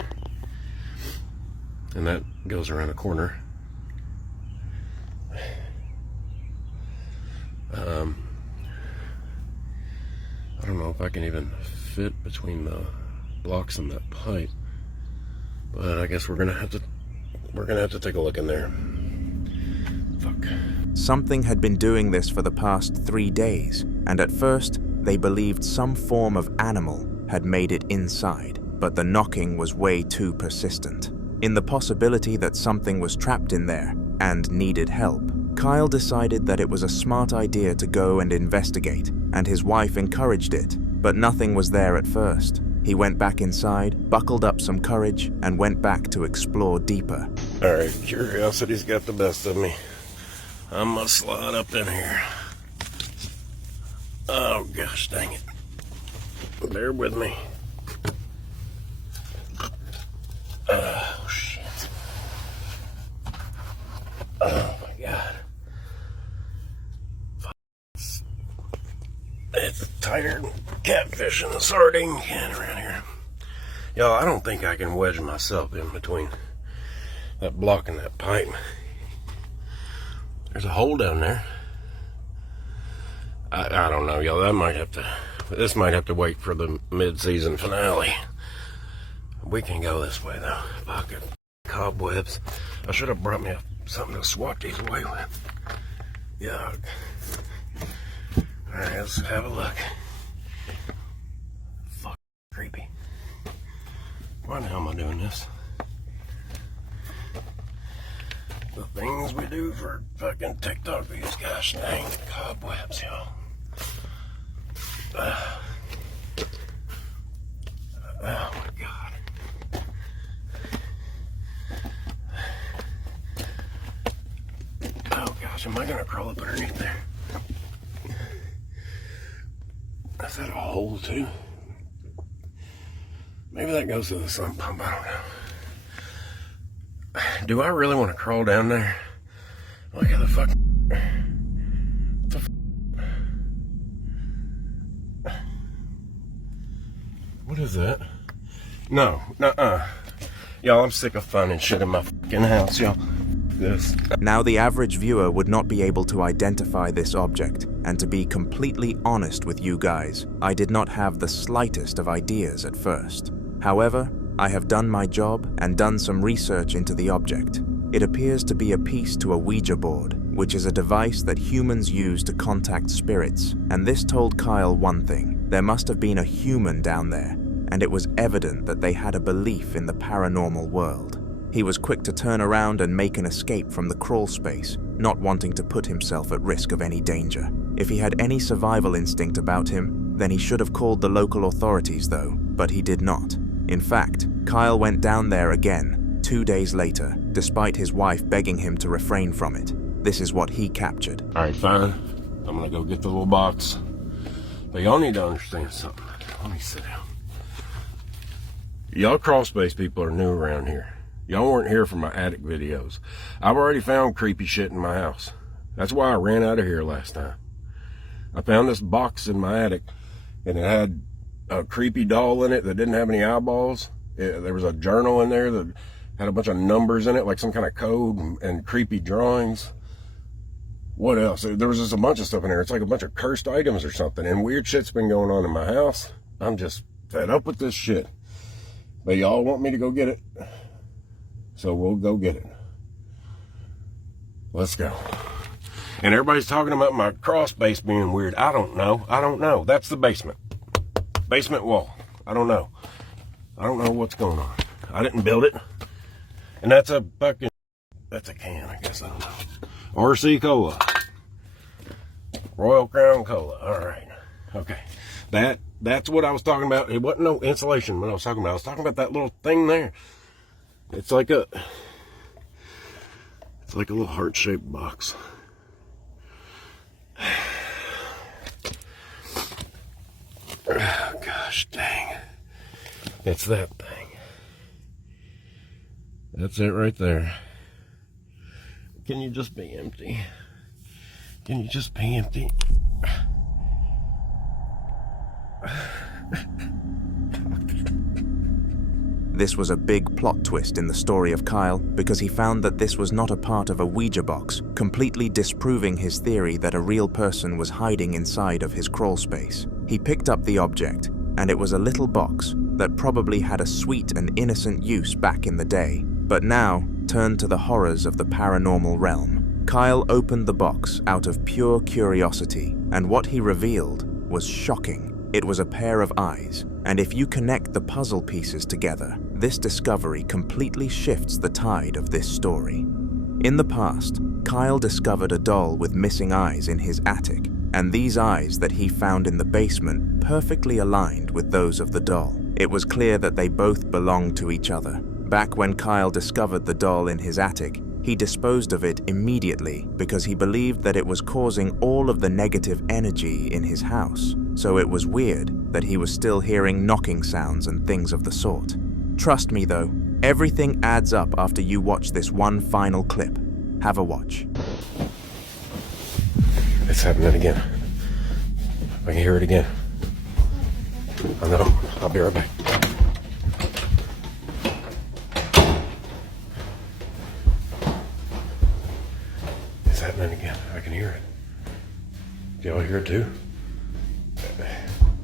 And that goes around a corner. I don't know if I can even fit between the blocks and that pipe, but I guess we're gonna have to take a look in there. Fuck. Something had been doing this for the past 3 days, and at first they believed some form of animal had made it inside, but the knocking was way too persistent. In the possibility that something was trapped in there and needed help, Kyle decided that it was a smart idea to go and investigate, and his wife encouraged it, but nothing was there at first. He went back inside, buckled up some courage, and went back to explore deeper. Alright, curiosity's got the best of me. I'm gonna slide up in here. Oh gosh dang it. Bear with me. Oh shit. Oh my god. It's tighter than catfish in a sardine can around here. Y'all, I don't think I can wedge myself in between that block and that pipe. There's a hole down there. I don't know, y'all. This might have to wait for the mid-season finale. We can go this way though. Fucking cobwebs. I should have brought me something to swat these away with. Yuck. Alright, let's have a look. Fuck, creepy. Why the hell am I doing this? The things we do for fucking TikTok views, gosh dang, cobwebs, y'all. Oh my god. Oh gosh, am I gonna crawl up underneath there? Is that a hole too? Maybe that goes to the sump pump, I don't know. Do I really want to crawl down there? Look at the fuck. What is that? No, nuh-uh. Y'all, I'm sick of finding shit in my fucking house, y'all. This. Now the average viewer would not be able to identify this object, and to be completely honest with you guys, I did not have the slightest of ideas at first. However, I have done my job and done some research into the object. It appears to be a piece to a Ouija board, which is a device that humans use to contact spirits, and this told Kyle one thing: there must have been a human down there, and it was evident that they had a belief in the paranormal world. He was quick to turn around and make an escape from the crawl space, not wanting to put himself at risk of any danger. If he had any survival instinct about him, then he should have called the local authorities though, but he did not. In fact, Kyle went down there again, 2 days later, despite his wife begging him to refrain from it. This is what he captured. All right, fine. I'm gonna go get the little box. But y'all need to understand something. Let me sit down. Y'all crawl space people are new around here. Y'all weren't here for my attic videos. I've already found creepy shit in my house. That's why I ran out of here last time. I found this box in my attic, and it had a creepy doll in it that didn't have any eyeballs. There was a journal in there that had a bunch of numbers in it, like some kind of code and creepy drawings. What else? There was just a bunch of stuff in there. It's like a bunch of cursed items or something, and weird shit's been going on in my house. I'm just fed up with this shit. But y'all want me to go get it, so we'll go get it. Let's go. And everybody's talking about my crawl space being weird. I don't know. That's the basement. Basement wall. I don't know what's going on. I didn't build it. And that's a can, I guess. I don't know. RC Cola. Royal Crown Cola. All right. Okay. That's what I was talking about. It wasn't no insulation what I was talking about. I was talking about that little thing there. It's like a little heart-shaped box. Oh, gosh dang. It's that thing. That's it right there. Can you just be empty? Can you just be empty? This was a big plot twist in the story of Kyle because he found that this was not a part of a Ouija box, completely disproving his theory that a real person was hiding inside of his crawl space. He picked up the object, and it was a little box that probably had a sweet and innocent use back in the day, but now turned to the horrors of the paranormal realm. Kyle opened the box out of pure curiosity, and what he revealed was shocking. It was a pair of eyes, and if you connect the puzzle pieces together, this discovery completely shifts the tide of this story. In the past, Kyle discovered a doll with missing eyes in his attic, and these eyes that he found in the basement perfectly aligned with those of the doll. It was clear that they both belonged to each other. Back when Kyle discovered the doll in his attic, he disposed of it immediately because he believed that it was causing all of the negative energy in his house. So it was weird that he was still hearing knocking sounds and things of the sort. Trust me though, everything adds up after you watch this one final clip. Have a watch. It's happening again. I can hear it again. I know. I'll be right back. It's happening again. I can hear it. Do y'all hear it too?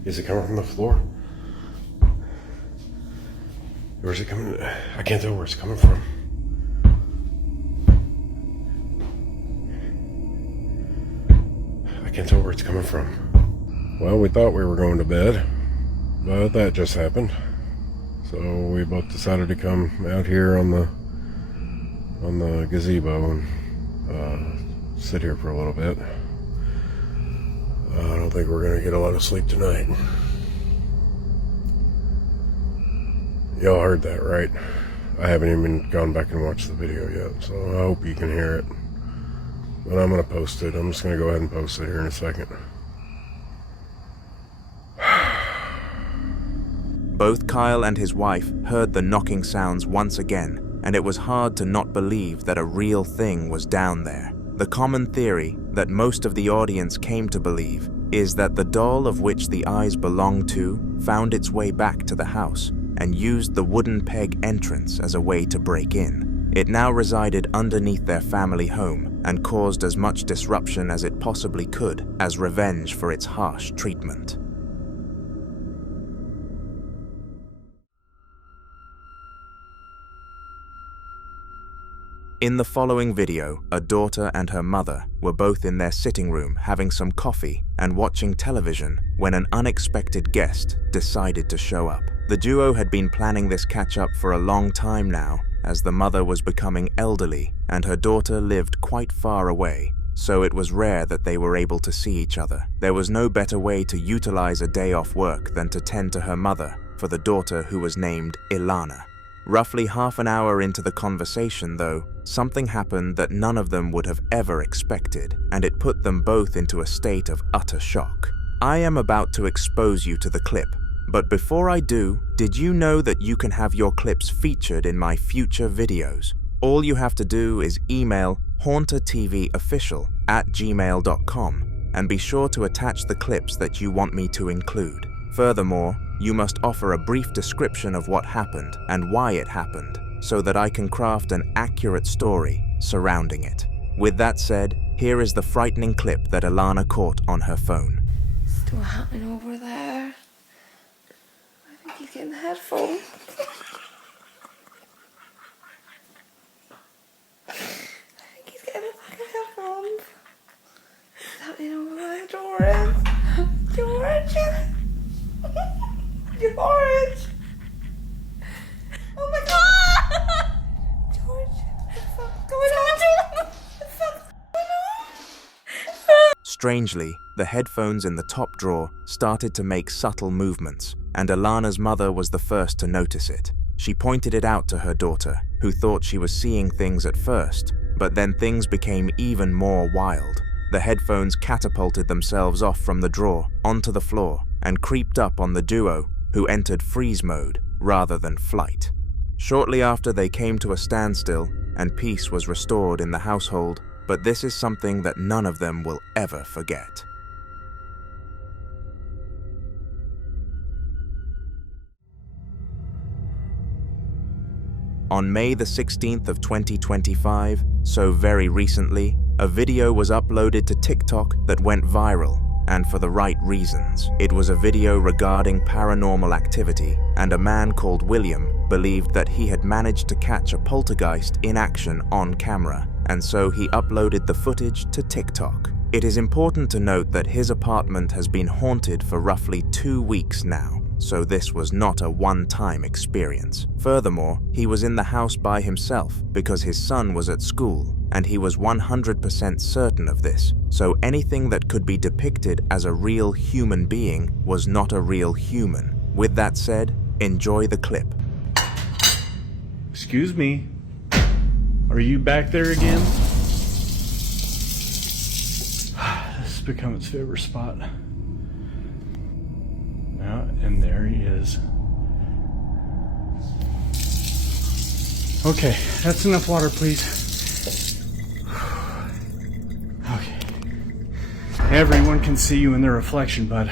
Is it coming from the floor? Where's it coming? I can't tell where it's coming from. I can't tell where it's coming from. Well, we thought we were going to bed, but that just happened. So we both decided to come out here on the gazebo and sit here for a little bit. I don't think we're going to get a lot of sleep tonight. Y'all heard that, right? I haven't even gone back and watched the video yet, so I hope you can hear it. But I'm going to post it. I'm just going to go ahead and post it here in a second. Both Kyle and his wife heard the knocking sounds once again, and it was hard to not believe that a real thing was down there. The common theory that most of the audience came to believe is that the doll of which the eyes belonged to found its way back to the house and used the wooden peg entrance as a way to break in. It now resided underneath their family home and caused as much disruption as it possibly could as revenge for its harsh treatment. In the following video, a daughter and her mother were both in their sitting room having some coffee and watching television when an unexpected guest decided to show up. The duo had been planning this catch-up for a long time now, as the mother was becoming elderly and her daughter lived quite far away, so it was rare that they were able to see each other. There was no better way to utilize a day off work than to tend to her mother for the daughter who was named Ilana. Roughly half an hour into the conversation, though, something happened that none of them would have ever expected, and it put them both into a state of utter shock. I am about to expose you to the clip, but before I do, did you know that you can have your clips featured in my future videos? All you have to do is email hauntertvofficial@gmail.com and be sure to attach the clips that you want me to include. Furthermore, you must offer a brief description of what happened and why it happened, so that I can craft an accurate story surrounding it. With that said, here is the frightening clip that Alana caught on her phone. Still happening over there. I think he's getting the headphones. I think he's getting the fucking headphones. What's happening over there, George? George! George! Oh my god! George, what's going on? What's going on? Strangely, the headphones in the top drawer started to make subtle movements, and Alana's mother was the first to notice it. She pointed it out to her daughter, who thought she was seeing things at first, but then things became even more wild. The headphones catapulted themselves off from the drawer onto the floor and creeped up on the duo, who entered freeze mode rather than flight. Shortly after, they came to a standstill and peace was restored in the household, but this is something that none of them will ever forget. On May the 16th of 2025, so very recently, a video was uploaded to TikTok that went viral, and for the right reasons. It was a video regarding paranormal activity, and a man called William believed that he had managed to catch a poltergeist in action on camera, and so he uploaded the footage to TikTok. It is important to note that his apartment has been haunted for roughly 2 weeks now, so this was not a one-time experience. Furthermore, he was in the house by himself because his son was at school, and he was 100% certain of this, so anything that could be depicted as a real human being was not a real human. With that said, enjoy the clip. Excuse me, are you back there again? This has become its favorite spot. Yeah, and there he is. Okay, that's enough water, please. Okay. Everyone can see you in their reflection, bud.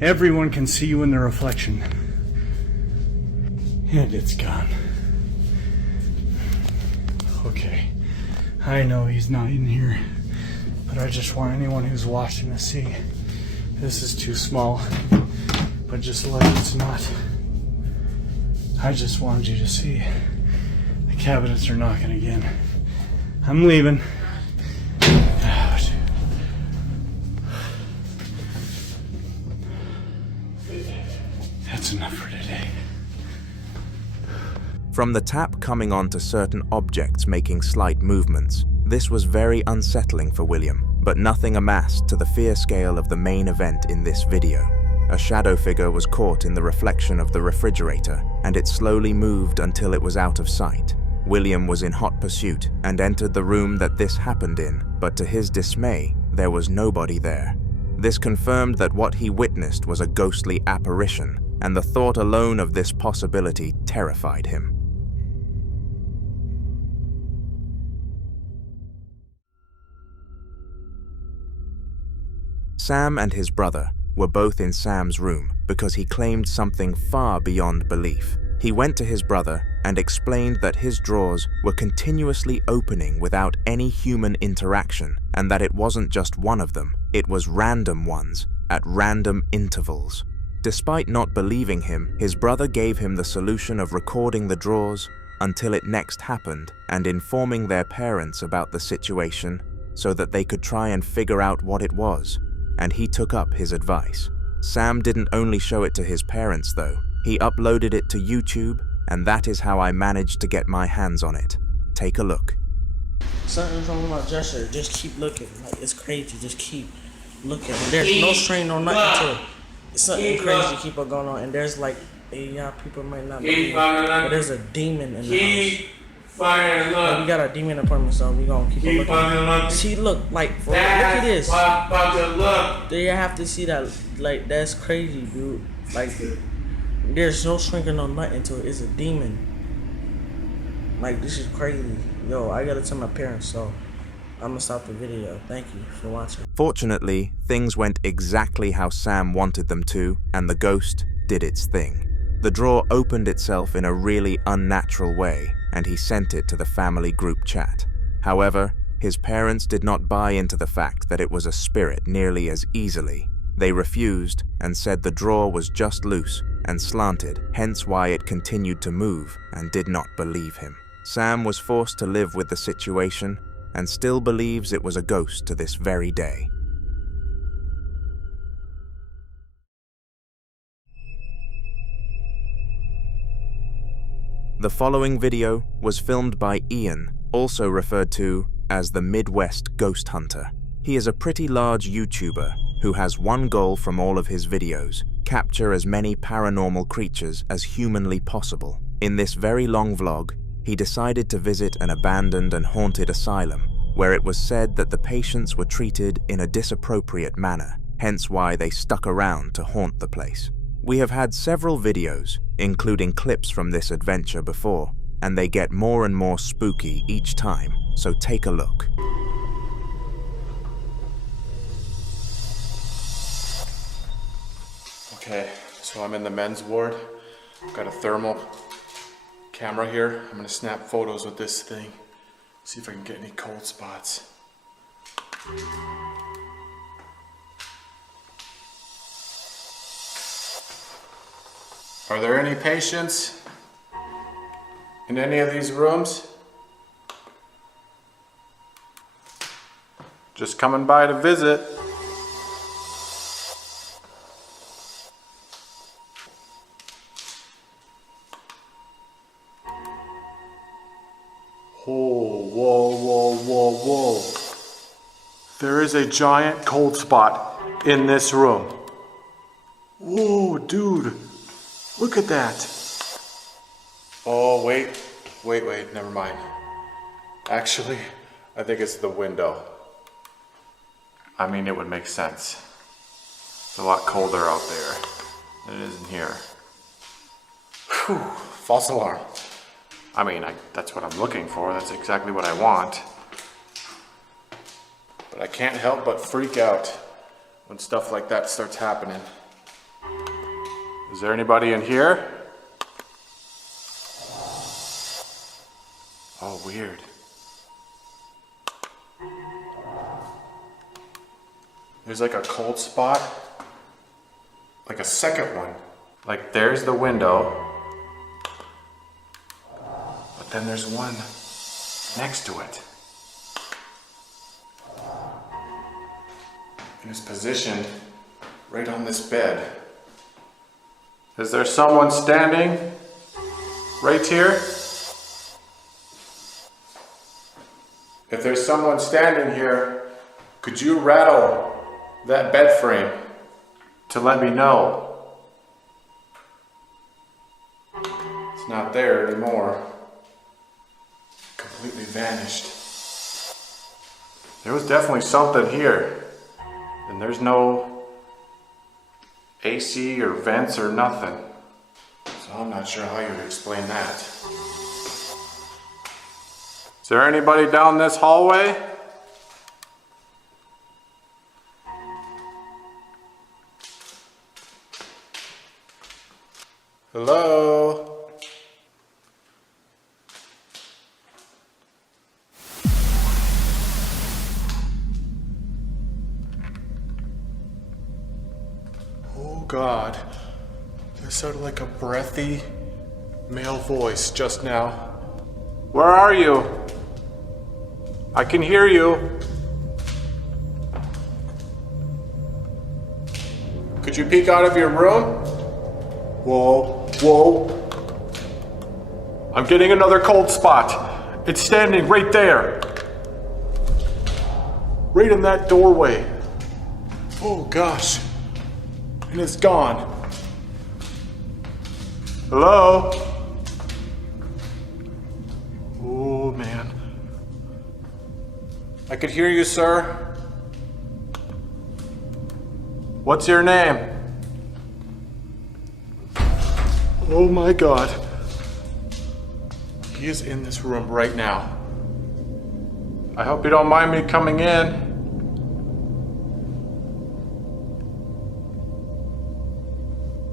Everyone can see you in their reflection. And it's gone. Okay. I know he's not in here, but I just want anyone who's watching to see. This is too small, but just like it's not. I just wanted you to see. The cabinets are knocking again. I'm leaving. That's enough for today. From the tap coming onto certain objects making slight movements, this was very unsettling for William, but nothing amassed to the fear scale of the main event in this video. A shadow figure was caught in the reflection of the refrigerator, and it slowly moved until it was out of sight. William was in hot pursuit and entered the room that this happened in, but to his dismay, there was nobody there. This confirmed that what he witnessed was a ghostly apparition, and the thought alone of this possibility terrified him. Sam and his brother were both in Sam's room because he claimed something far beyond belief. He went to his brother and explained that his drawers were continuously opening without any human interaction, and that it wasn't just one of them, it was random ones at random intervals. Despite not believing him, his brother gave him the solution of recording the drawers until it next happened and informing their parents about the situation so that they could try and figure out what it was. And he took up his advice. Sam didn't only show it to his parents though, he uploaded it to YouTube, and that is how I managed to get my hands on it. Take a look. Something's wrong with my dresser, just keep looking. Like, it's crazy, just keep looking. There's no strain on nothing to it. Something crazy keep on going on, and there's like y'all people might not Keep believe, firing, but there's a demon in the Keep house. firing, look. We got a demon apartment, so we gonna keep Keep firing, looking. look. See, look, like, for, look That's at this. why I'm about to look. There you have to see that, like, that's crazy, dude. Like, there's no shrinking or nothing to it. It's a demon. Like, this is crazy. Yo, I gotta tell my parents, so I'm gonna stop the video. Thank you for watching. Fortunately, things went exactly how Sam wanted them to, and the ghost did its thing. The drawer opened itself in a really unnatural way, and he sent it to the family group chat. However, his parents did not buy into the fact that it was a spirit nearly as easily. They refused and said the drawer was just loose and slanted, hence why it continued to move, and did not believe him. Sam was forced to live with the situation and still believes it was a ghost to this very day. The following video was filmed by Ian, also referred to as the Midwest Ghost Hunter. He is a pretty large YouTuber who has one goal from all of his videos: capture as many paranormal creatures as humanly possible. In this very long vlog, he decided to visit an abandoned and haunted asylum, where it was said that the patients were treated in a disappropriate manner, hence why they stuck around to haunt the place. We have had several videos, including clips from this adventure before, and they get more and more spooky each time, so take a look. Okay, so I'm in the men's ward. I've got a thermal camera here. I'm gonna snap photos with this thing. See if I can get any cold spots. Are there any patients in any of these rooms? Just coming by to visit. Oh, whoa, whoa, whoa, whoa. There is a giant cold spot in this room. Whoa, dude. Look at that. Oh, wait, never mind. Actually, I think it's the window. I mean, it would make sense. It's a lot colder out there than it is in here. Whew, false alarm. I mean, that's what I'm looking for. That's exactly what I want. But I can't help but freak out when stuff like that starts happening. Is there anybody in here? Oh, weird. There's like a cold spot. Like a second one. Like there's the window. But then there's one next to it. And it's positioned right on this bed. Is there someone standing right here? If there's someone standing here, could you rattle that bed frame to let me know? It's not there anymore. Completely vanished. There was definitely something here, and there's no AC or vents or nothing. So I'm not sure how you would explain that. Is there anybody down this hallway? Hello? Oh God, that sounded like a breathy male voice just now. Where are you? I can hear you. Could you peek out of your room? Whoa, whoa. I'm getting another cold spot. It's standing right there. Right in that doorway. Oh gosh. And it's gone. Hello? Oh, man. I could hear you, sir. What's your name? Oh my God. He is in this room right now. I hope you don't mind me coming in.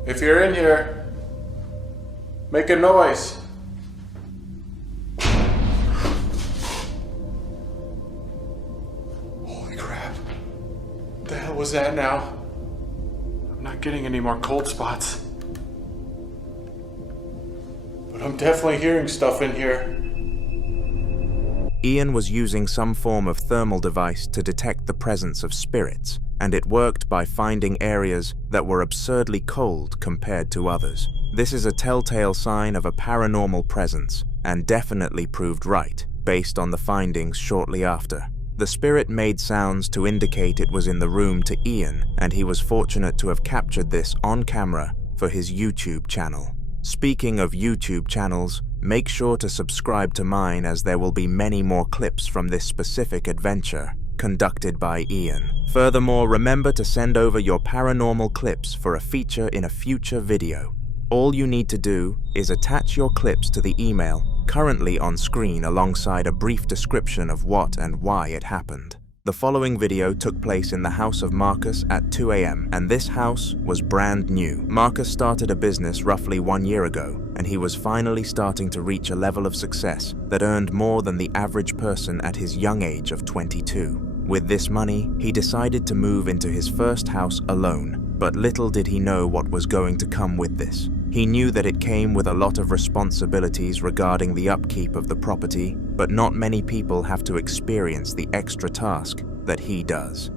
If you're in here, make a noise. Holy crap. What the hell was that now? I'm not getting any more cold spots. But I'm definitely hearing stuff in here. Ian was using some form of thermal device to detect the presence of spirits, and it worked by finding areas that were absurdly cold compared to others. This is a telltale sign of a paranormal presence, and definitely proved right, based on the findings shortly after. The spirit made sounds to indicate it was in the room to Ian, and he was fortunate to have captured this on camera for his YouTube channel. Speaking of YouTube channels, make sure to subscribe to mine, as there will be many more clips from this specific adventure conducted by Ian. Furthermore, remember to send over your paranormal clips for a feature in a future video. All you need to do is attach your clips to the email currently on screen alongside a brief description of what and why it happened. The following video took place in the house of Marcus at 2 a.m. and this house was brand new. Marcus started a business roughly 1 year ago, and he was finally starting to reach a level of success that earned more than the average person at his young age of 22. With this money, he decided to move into his first house alone, but little did he know what was going to come with this. He knew that it came with a lot of responsibilities regarding the upkeep of the property, but not many people have to experience the extra task that he does.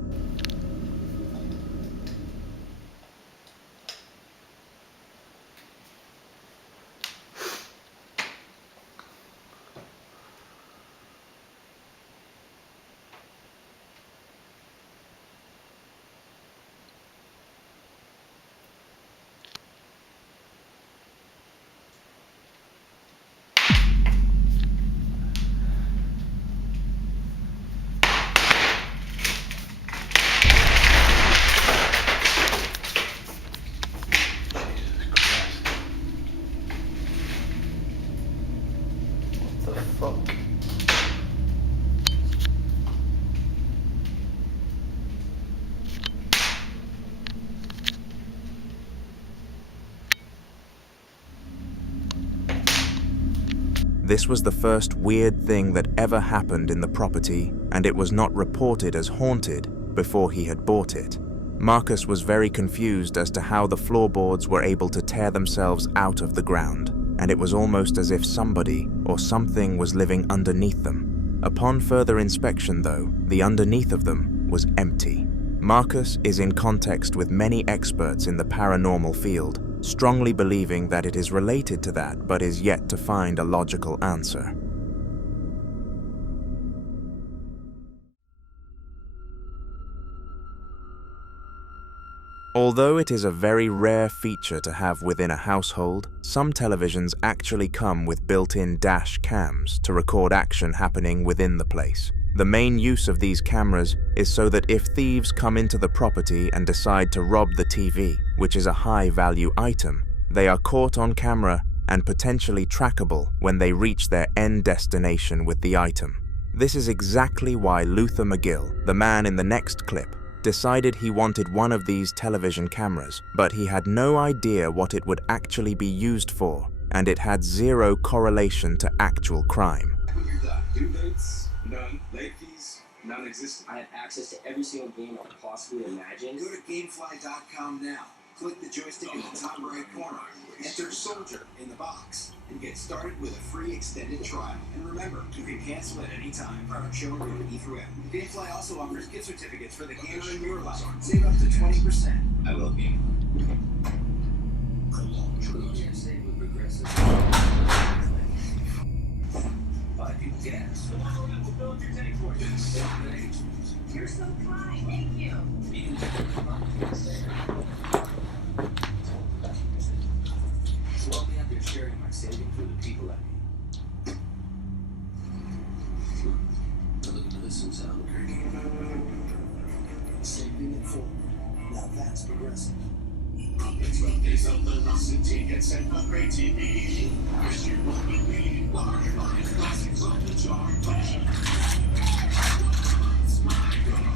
This was the first weird thing that ever happened in the property, and it was not reported as haunted before he had bought it. Marcus was very confused as to how the floorboards were able to tear themselves out of the ground, and it was almost as if somebody or something was living underneath them. Upon further inspection, though, the underneath of them was empty. Marcus is in context with many experts in the paranormal field, strongly believing that it is related to that, but is yet to find a logical answer. Although it is a very rare feature to have within a household, some televisions actually come with built-in dash cams to record action happening within the place. The main use of these cameras is so that if thieves come into the property and decide to rob the TV, which is a high-value item, they are caught on camera and potentially trackable when they reach their end destination with the item. This is exactly why Luther McGill, the man in the next clip, decided he wanted one of these television cameras, but he had no idea what it would actually be used for, and it had zero correlation to actual crime. Due dates, none. Late fees, non-existent. I have access to every single game I could possibly imagine. Go to Gamefly.com now. Click the joystick in the top right corner. Enter Soldier in the box and get started with a free extended trial. And remember, you can cancel at any time. Product shown rated E through F. Gamefly also offers gift certificates for the gamer in your life. Save up to 20%. I love Gamefly. Can't save with progressive. You're so kind, thank you. So I'll be at your carrying my saving for the people at me. Now look at this and sound great. Saving it forward. Now that's progressive. It's what gives up velocity gets sent on great TV. Wish you would believe large line classics on the chart. My God.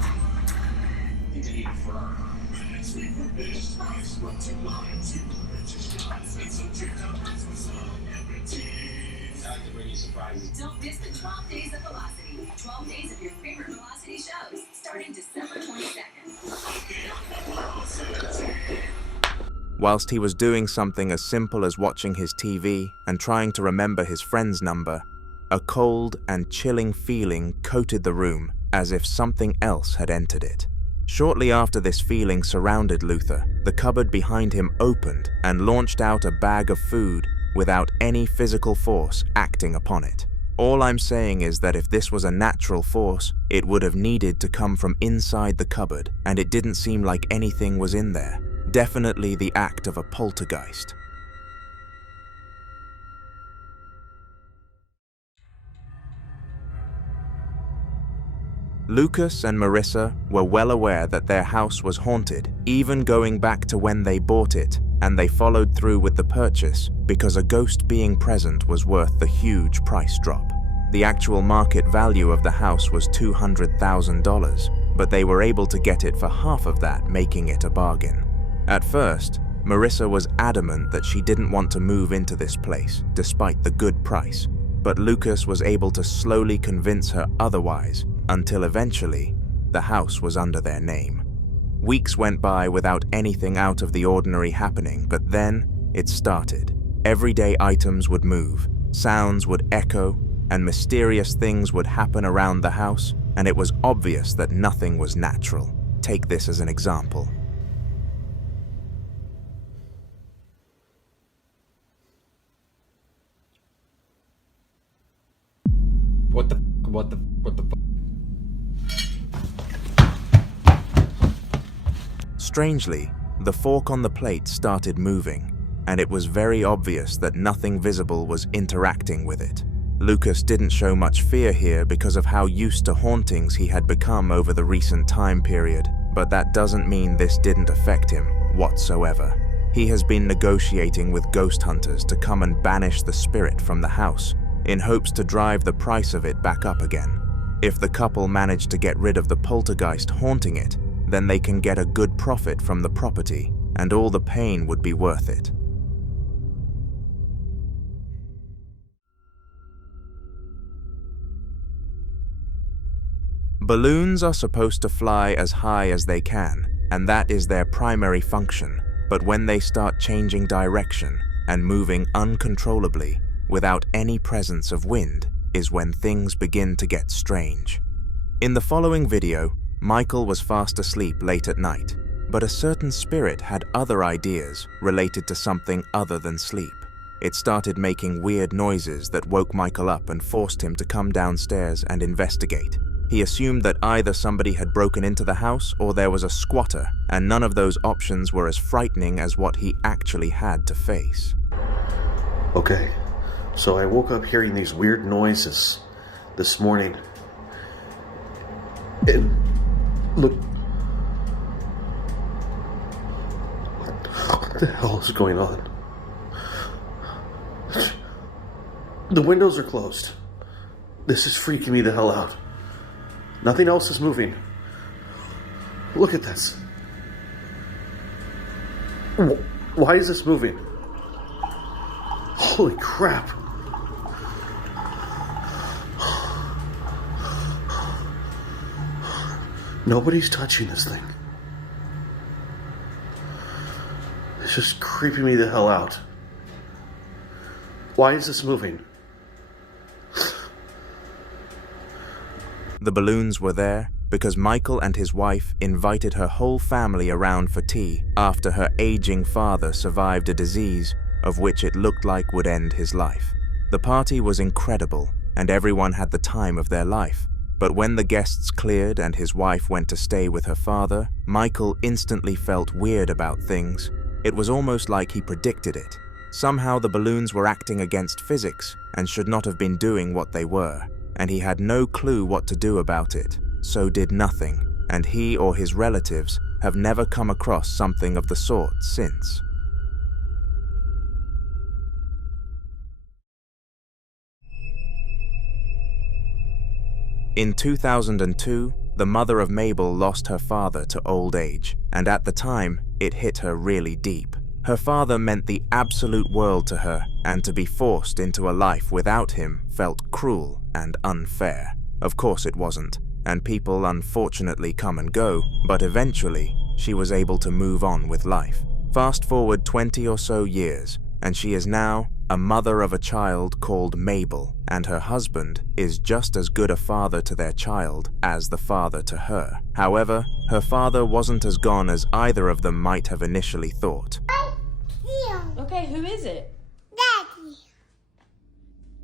The day for minutes we were bitched. Price what you want to purchase shots. It's a trick up for celebrity. Not to bring you surprises. Don't miss the 12 days of Velocity. 12 days of your favorite Velocity shows, starting December 22nd. Whilst he was doing something as simple as watching his TV and trying to remember his friend's number, a cold and chilling feeling coated the room as if something else had entered it. Shortly after this feeling surrounded Luther, the cupboard behind him opened and launched out a bag of food without any physical force acting upon it. All I'm saying is that if this was a natural force, it would have needed to come from inside the cupboard, and it didn't seem like anything was in there. Definitely the act of a poltergeist. Lucas and Marissa were well aware that their house was haunted, even going back to when they bought it, and they followed through with the purchase because a ghost being present was worth the huge price drop. The actual market value of the house was $200,000, but they were able to get it for half of that, making it a bargain. At first, Marissa was adamant that she didn't want to move into this place, despite the good price, but Lucas was able to slowly convince her otherwise, until eventually, the house was under their name. Weeks went by without anything out of the ordinary happening, but then it started. Everyday items would move, sounds would echo, and mysterious things would happen around the house, and it was obvious that nothing was natural. Take this as an example. What the Strangely, the fork on the plate started moving, and it was very obvious that nothing visible was interacting with it. Lucas didn't show much fear here because of how used to hauntings he had become over the recent time period, but that doesn't mean this didn't affect him whatsoever. He has been negotiating with ghost hunters to come and banish the spirit from the house, in hopes to drive the price of it back up again. If the couple manage to get rid of the poltergeist haunting it, then they can get a good profit from the property, and all the pain would be worth it. Balloons are supposed to fly as high as they can, and that is their primary function, but when they start changing direction and moving uncontrollably, without any presence of wind, is when things begin to get strange. In the following video, Michael was fast asleep late at night, but a certain spirit had other ideas related to something other than sleep. It started making weird noises that woke Michael up and forced him to come downstairs and investigate. He assumed that either somebody had broken into the house or there was a squatter, and none of those options were as frightening as what he actually had to face. Okay, so I woke up hearing these weird noises this morning. And look, what the hell is going on? The windows are closed. This is freaking me the hell out. Nothing else is moving. Look at this. Why is this moving? Holy crap. Nobody's touching this thing. It's just creeping me the hell out. Why is this moving? The balloons were there because Michael and his wife invited her whole family around for tea after her aging father survived a disease of which it looked like would end his life. The party was incredible, and everyone had the time of their life. But when the guests cleared and his wife went to stay with her father, Michael instantly felt weird about things. It was almost like he predicted it. Somehow the balloons were acting against physics and should not have been doing what they were, and he had no clue what to do about it, so did nothing, and he or his relatives have never come across something of the sort since. In 2002, the mother of Mabel lost her father to old age, and at the time, it hit her really deep. Her father meant the absolute world to her, and to be forced into a life without him felt cruel and unfair. Of course it wasn't, and people unfortunately come and go, but eventually, she was able to move on with life. Fast forward 20 or so years, and she is now a mother of a child called Mabel, and her husband is just as good a father to their child as the father to her. However, her father wasn't as gone as either of them might have initially thought. Okay, who is it? Daddy.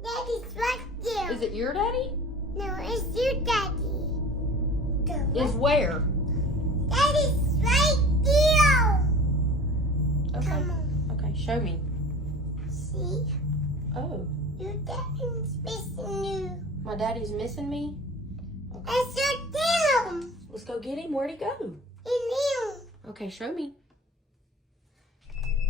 Daddy's right there. Is it your daddy? No, it's your daddy. Is where? Daddy's right there. Okay. Come on. Okay, show me. See? Oh. Your daddy's missing you. My daddy's missing me? Okay. That's your him. Let's go get him. Where'd he go? In him. Okay, show me.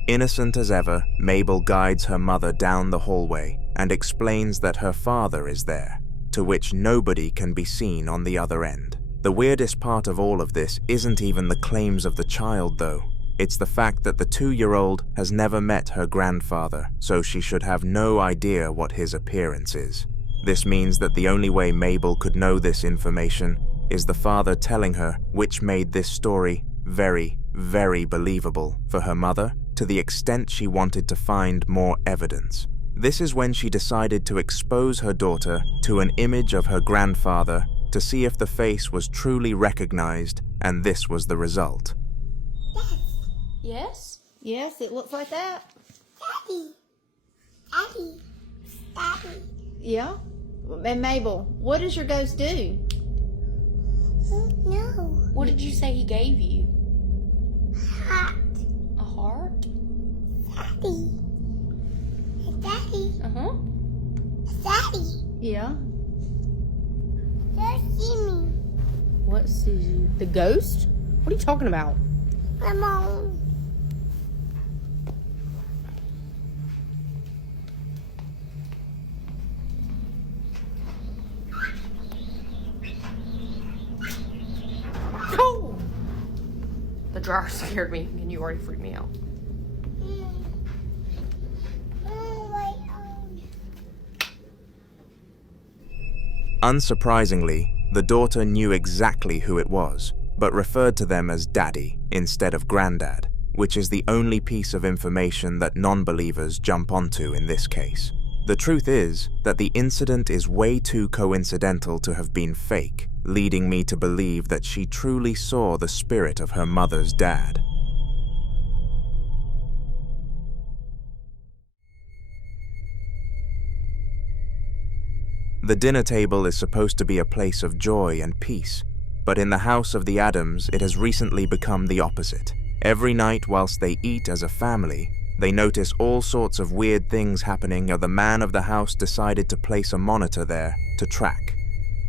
Innocent as ever, Mabel guides her mother down the hallway and explains that her father is there, to which nobody can be seen on the other end. The weirdest part of all of this isn't even the claims of the child, though. It's the fact that the 2-year-old has never met her grandfather, so she should have no idea what his appearance is. This means that the only way Mabel could know this information is the father telling her, which made this story very, very believable for her mother, to the extent she wanted to find more evidence. This is when she decided to expose her daughter to an image of her grandfather to see if the face was truly recognized, and this was the result. Yes? Yes, it looks like that. Daddy. Daddy. Daddy. Yeah? And Mabel, what does your ghost do? No. What did you say he gave you? Heart. A heart? Daddy. Daddy. Uh-huh. Daddy. Yeah? Don't see me. What sees you? The ghost? What are you talking about? Come on. Oh! The dryer scared me, and you already freaked me out. Unsurprisingly, the daughter knew exactly who it was, but referred to them as Daddy instead of Granddad, which is the only piece of information that non-believers jump onto in this case. The truth is that the incident is way too coincidental to have been fake, leading me to believe that she truly saw the spirit of her mother's dad. The dinner table is supposed to be a place of joy and peace, but in the house of the Adams, it has recently become the opposite. Every night whilst they eat as a family, they notice all sorts of weird things happening, or the man of the house decided to place a monitor there to track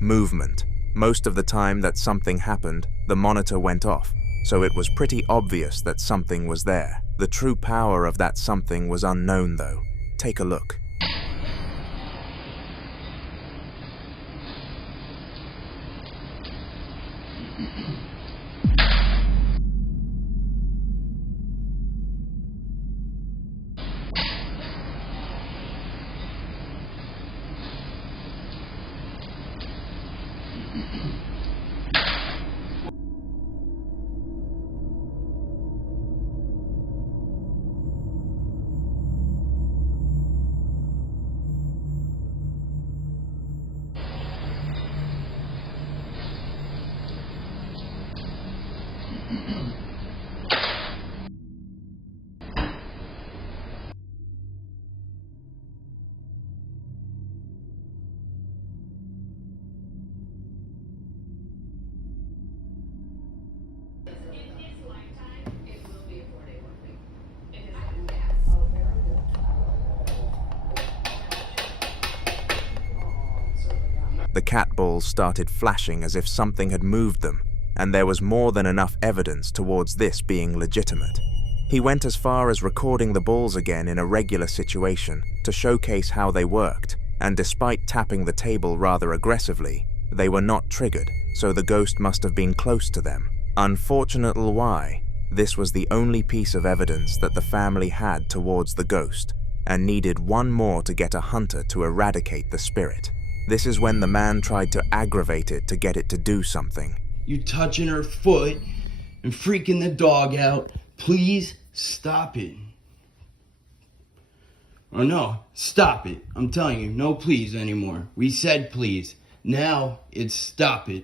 movement. Most of the time that something happened, the monitor went off, so it was pretty obvious that something was there. The true power of that something was unknown though. Take a look. The cat balls started flashing as if something had moved them, and there was more than enough evidence towards this being legitimate. He went as far as recording the balls again in a regular situation to showcase how they worked, and despite tapping the table rather aggressively, they were not triggered, so the ghost must have been close to them. Unfortunately, why? This was the only piece of evidence that the family had towards the ghost, and needed one more to get a hunter to eradicate the spirit. This is when the man tried to aggravate it to get it to do something. You touching her foot and freaking the dog out. Please stop it. Oh no, stop it. I'm telling you, no please anymore. We said please. Now it's stop it.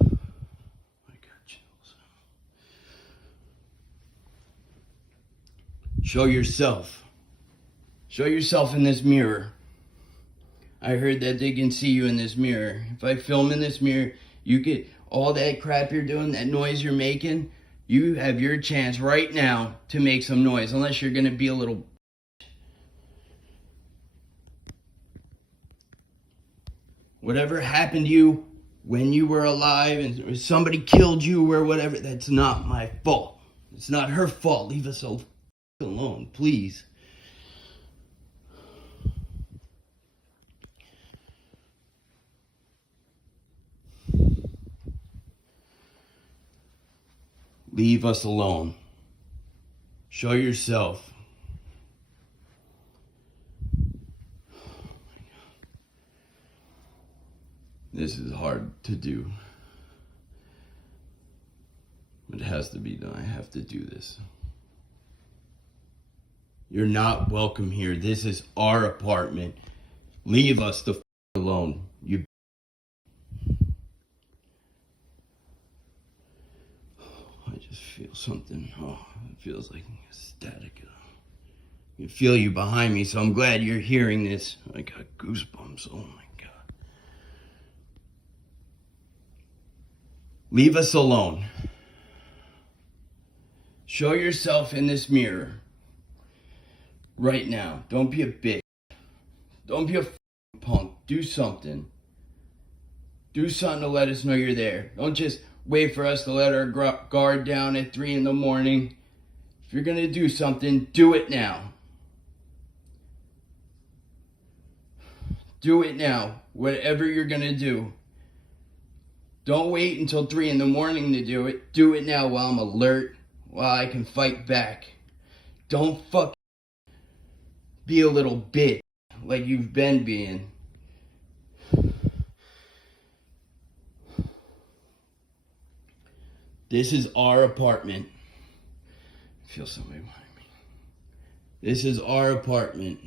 I got chills. Show yourself. Show yourself in this mirror. I heard that they can see you in this mirror. If I film in this mirror, you get all that crap you're doing, that noise you're making, you have your chance right now to make some noise, unless you're gonna be a little... Whatever happened to you when you were alive and somebody killed you or whatever, that's not my fault. It's not her fault. Leave us alone, please. Leave us alone. Show yourself. This is hard to do. But it has to be done. I have to do this. You're not welcome here. This is our apartment. Leave us the alone. You. I just feel something. Oh, it feels like static. I can feel you behind me, so I'm glad you're hearing this. I got goosebumps. Oh my God. Leave us alone. Show yourself in this mirror. Right now. Don't be a bitch. Don't be a punk. Do something. Do something to let us know you're there. Don't just wait for us to let our guard down at 3 in the morning. If you're going to do something, do it now. Do it now. Whatever you're going to do. Don't wait until 3 in the morning to do it. Do it now while I'm alert, while I can fight back. Don't fucking be a little bitch like you've been being. This is our apartment. I feel somebody behind me. This is our apartment,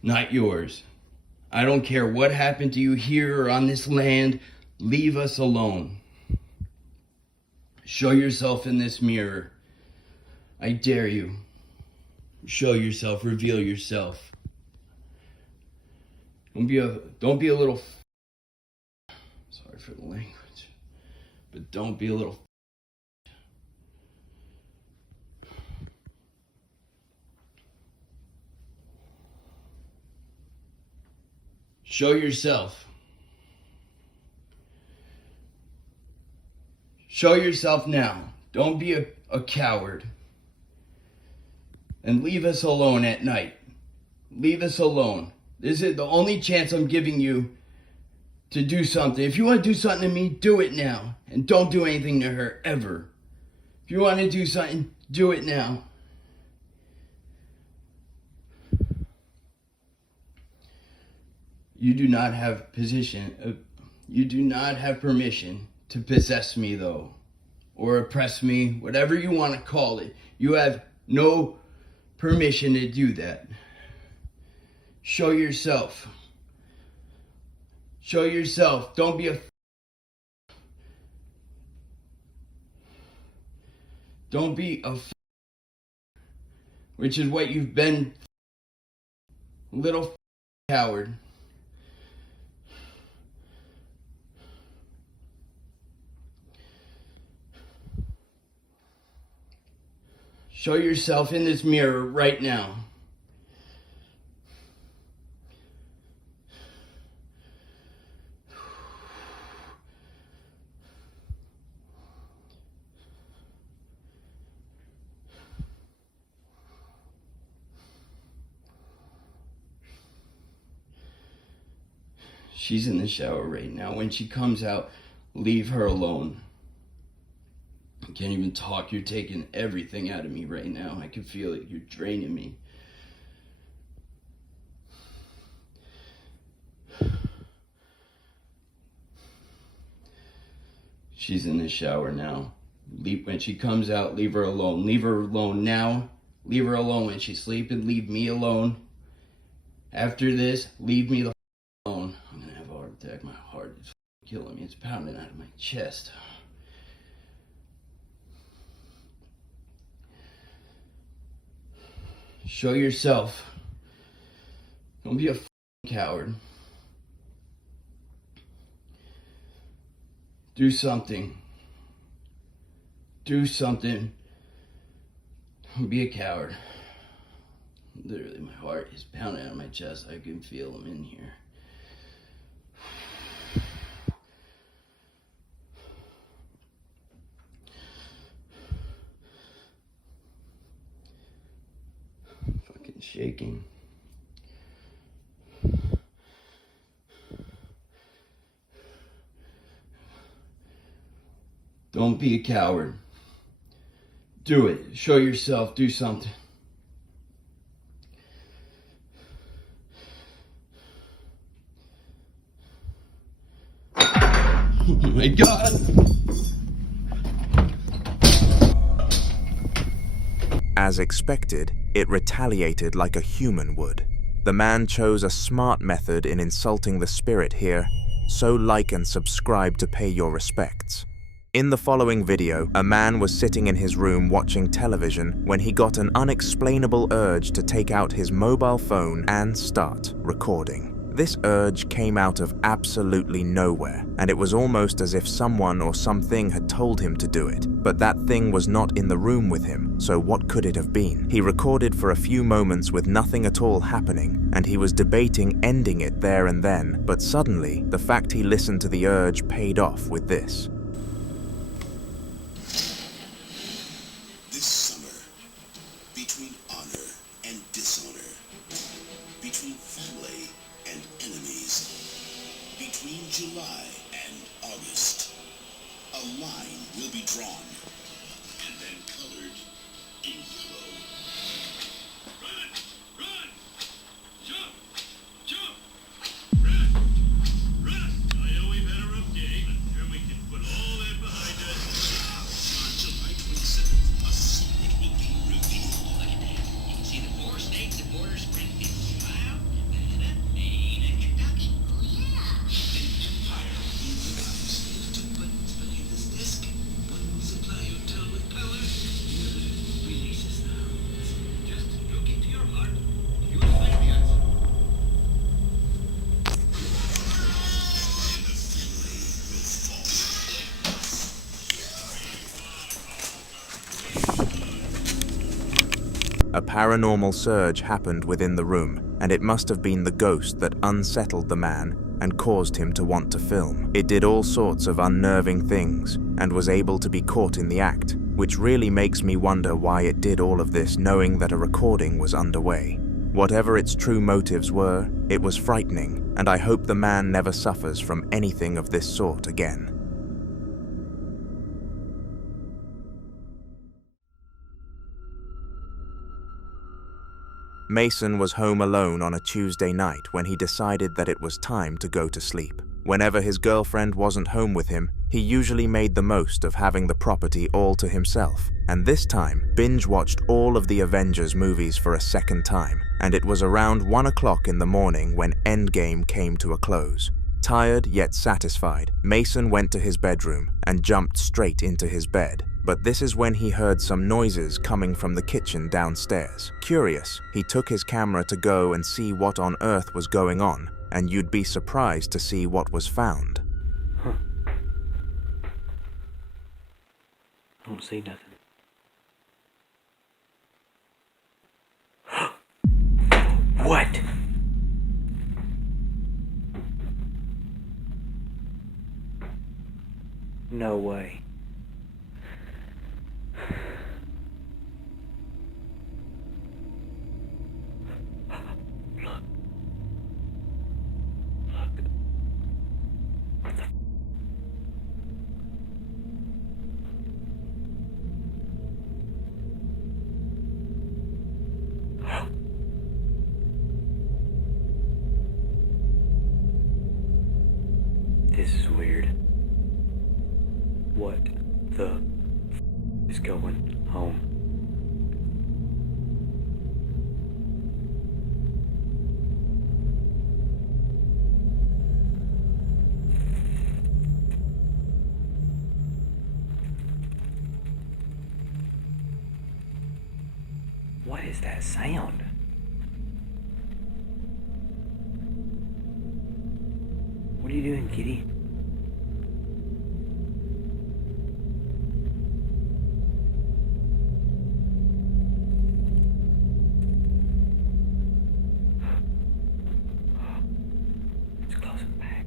not yours. I don't care what happened to you here or on this land. Leave us alone. Show yourself in this mirror. I dare you. Show yourself. Reveal yourself. Don't be a little. Sorry for the language. But don't be a little. Show yourself. Show yourself now. Don't be a coward. And leave us alone at night. Leave us alone. This is the only chance I'm giving you to do something. If you want to do something to me, do it now. And don't do anything to her, ever. If you want to do something, do it now. You do not have you do not have permission to possess me, though. Or oppress me, whatever you want to call it. You have no permission to do that. Show yourself. Show yourself. Don't be a... Don't be a... Which is what you've been... Little coward. Show yourself in this mirror right now. She's in the shower right now. When she comes out, leave her alone. I can't even talk. You're taking everything out of me right now. I can feel it. You're draining me. She's in the shower now. When she comes out, leave her alone. Leave her alone now. Leave her alone when she's sleeping. Leave me alone. After this, leave me the alone. I'm gonna have a heart attack. My heart is killing me. It's pounding out of my chest. Show yourself. Don't be a coward. Do something. Do something. Don't be a coward. Literally, my heart is pounding out of my chest. I can feel them in here. Fucking shaking. Don't be a coward. Do it. Show yourself. Do something. Oh my God. As expected, it retaliated like a human would. The man chose a smart method in insulting the spirit here, so like and subscribe to pay your respects. In the following video, a man was sitting in his room watching television when he got an unexplainable urge to take out his mobile phone and start recording. This urge came out of absolutely nowhere, and it was almost as if someone or something had told him to do it. But that thing was not in the room with him, so what could it have been? He recorded for a few moments with nothing at all happening, and he was debating ending it there and then, but suddenly, the fact he listened to the urge paid off with this. This summer, between honor and dishonor, between family and enemies, between July and August, a line will be drawn and then colored in yellow. Run! Run! Jump! Jump! Run! Run! I know we've had a rough day, but sure we can put all that behind us. On July 27th, a secret will be revealed. Look at that. You can see the 4 states that border Springfield. Wow. Nevada, Maine, and Kentucky. Oh, yeah. An empire will rise. 2 buttons behind this desk. One will supply your town with power. The other releases sounds. Just look into your heart. You'll find the answer. And the family will fall. A paranormal surge happened within the room, and it must have been the ghost that unsettled the man and caused him to want to film. It did all sorts of unnerving things, and was able to be caught in the act, which really makes me wonder why it did all of this knowing that a recording was underway. Whatever its true motives were, it was frightening, and I hope the man never suffers from anything of this sort again. Mason was home alone on a Tuesday night when he decided that it was time to go to sleep. Whenever his girlfriend wasn't home with him, he usually made the most of having the property all to himself, and this time binge-watched all of the Avengers movies for a second time, and it was around 1 o'clock in the morning when Endgame came to a close. Tired yet satisfied, Mason went to his bedroom and jumped straight into his bed. But this is when he heard some noises coming from the kitchen downstairs. Curious, he took his camera to go and see what on earth was going on, and you'd be surprised to see what was found. Huh. I don't see nothing. What? No way. What the is going on? What is that sound? What are you doing, kitty? It's closing back.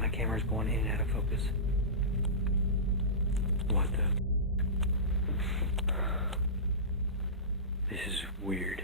My camera's going in and out of focus. What the? This is weird.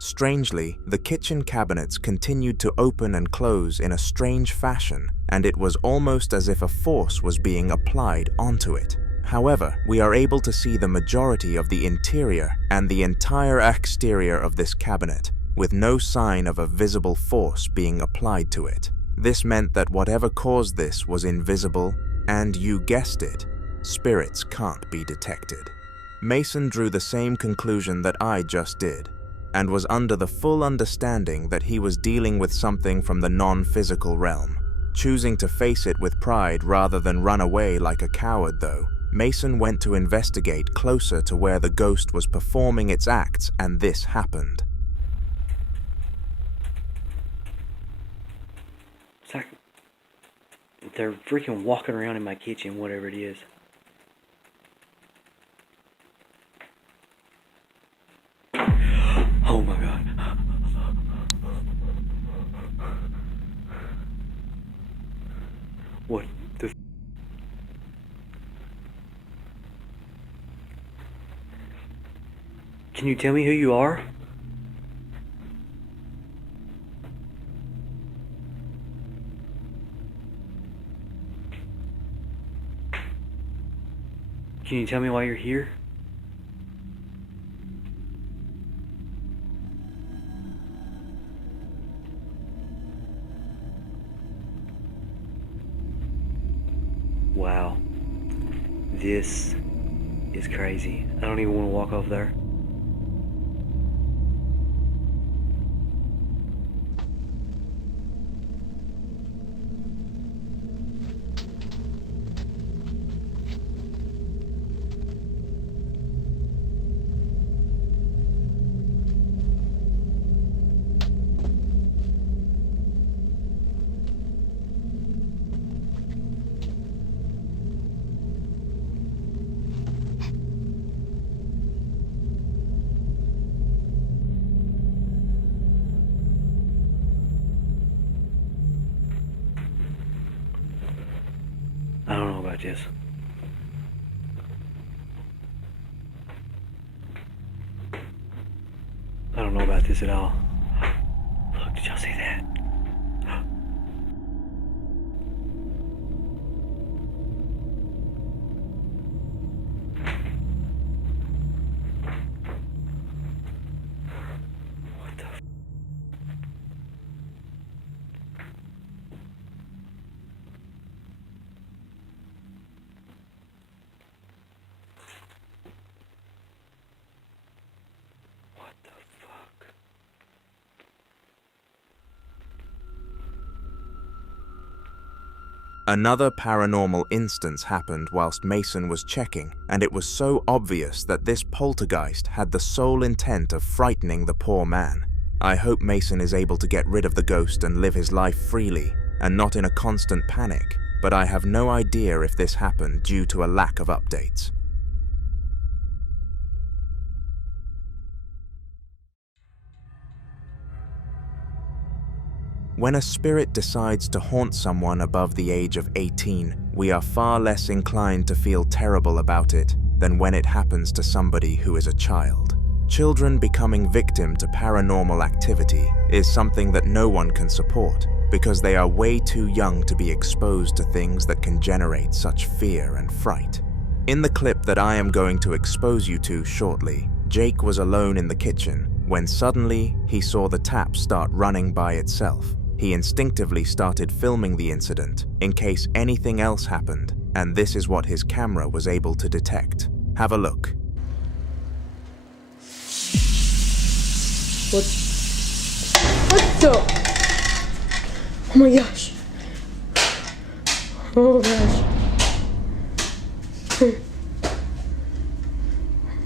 Strangely, the kitchen cabinets continued to open and close in a strange fashion, and it was almost as if a force was being applied onto it. However, we are able to see the majority of the interior and the entire exterior of this cabinet, with no sign of a visible force being applied to it. This meant that whatever caused this was invisible, and you guessed it, spirits can't be detected. Mason drew the same conclusion that I just did, and was under the full understanding that he was dealing with something from the non-physical realm. Choosing to face it with pride rather than run away like a coward though, Mason went to investigate closer to where the ghost was performing its acts, and this happened. It's like they're freaking walking around in my kitchen, whatever it is. Oh my god. What the? Can you tell me who you are? Can you tell me why you're here? Wow. This is crazy. I don't even want to walk off there. I don't know about this. I don't know about this at all. Look, did y'all see that? Another paranormal instance happened whilst Mason was checking, and it was so obvious that this poltergeist had the sole intent of frightening the poor man. I hope Mason is able to get rid of the ghost and live his life freely, and not in a constant panic, but I have no idea if this happened due to a lack of updates. When a spirit decides to haunt someone above the age of 18, we are far less inclined to feel terrible about it than when it happens to somebody who is a child. Children becoming victim to paranormal activity is something that no one can support, because they are way too young to be exposed to things that can generate such fear and fright. In the clip that I am going to expose you to shortly, Jake was alone in the kitchen when suddenly he saw the tap start running by itself. He instinctively started filming the incident in case anything else happened, and this is what his camera was able to detect. Have a look. What the? Oh my gosh. Oh gosh.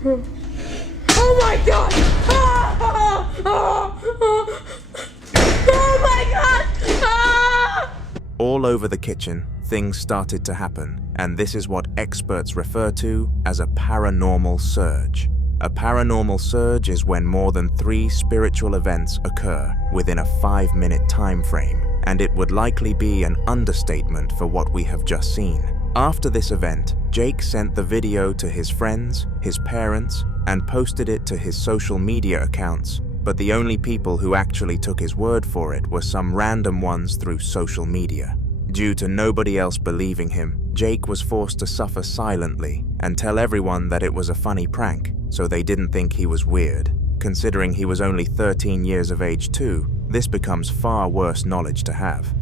Oh my god! Oh my god! All over the kitchen, things started to happen, and this is what experts refer to as a paranormal surge. A paranormal surge is when more than 3 spiritual events occur within a 5-minute time frame, and it would likely be an understatement for what we have just seen. After this event, Jake sent the video to his friends, his parents, and posted it to his social media accounts, but the only people who actually took his word for it were some random ones through social media. Due to nobody else believing him, Jake was forced to suffer silently and tell everyone that it was a funny prank, so they didn't think he was weird. Considering he was only 13 years of age too, this becomes far worse knowledge to have.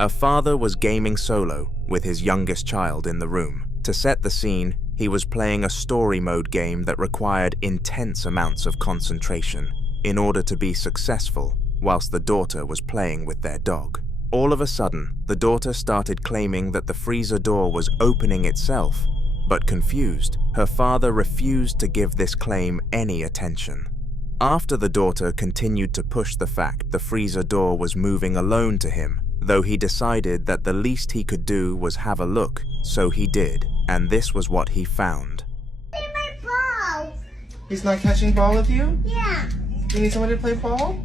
A father was gaming solo with his youngest child in the room. To set the scene, he was playing a story mode game that required intense amounts of concentration in order to be successful, whilst the daughter was playing with their dog. All of a sudden, the daughter started claiming that the freezer door was opening itself, but confused, her father refused to give this claim any attention. After the daughter continued to push the fact the freezer door was moving alone to him, though he decided that the least he could do was have a look, so he did, and this was what he found. My ball. He's not catching ball with you? Yeah. You need somebody to play ball?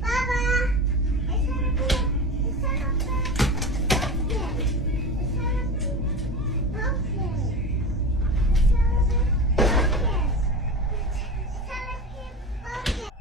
Baba.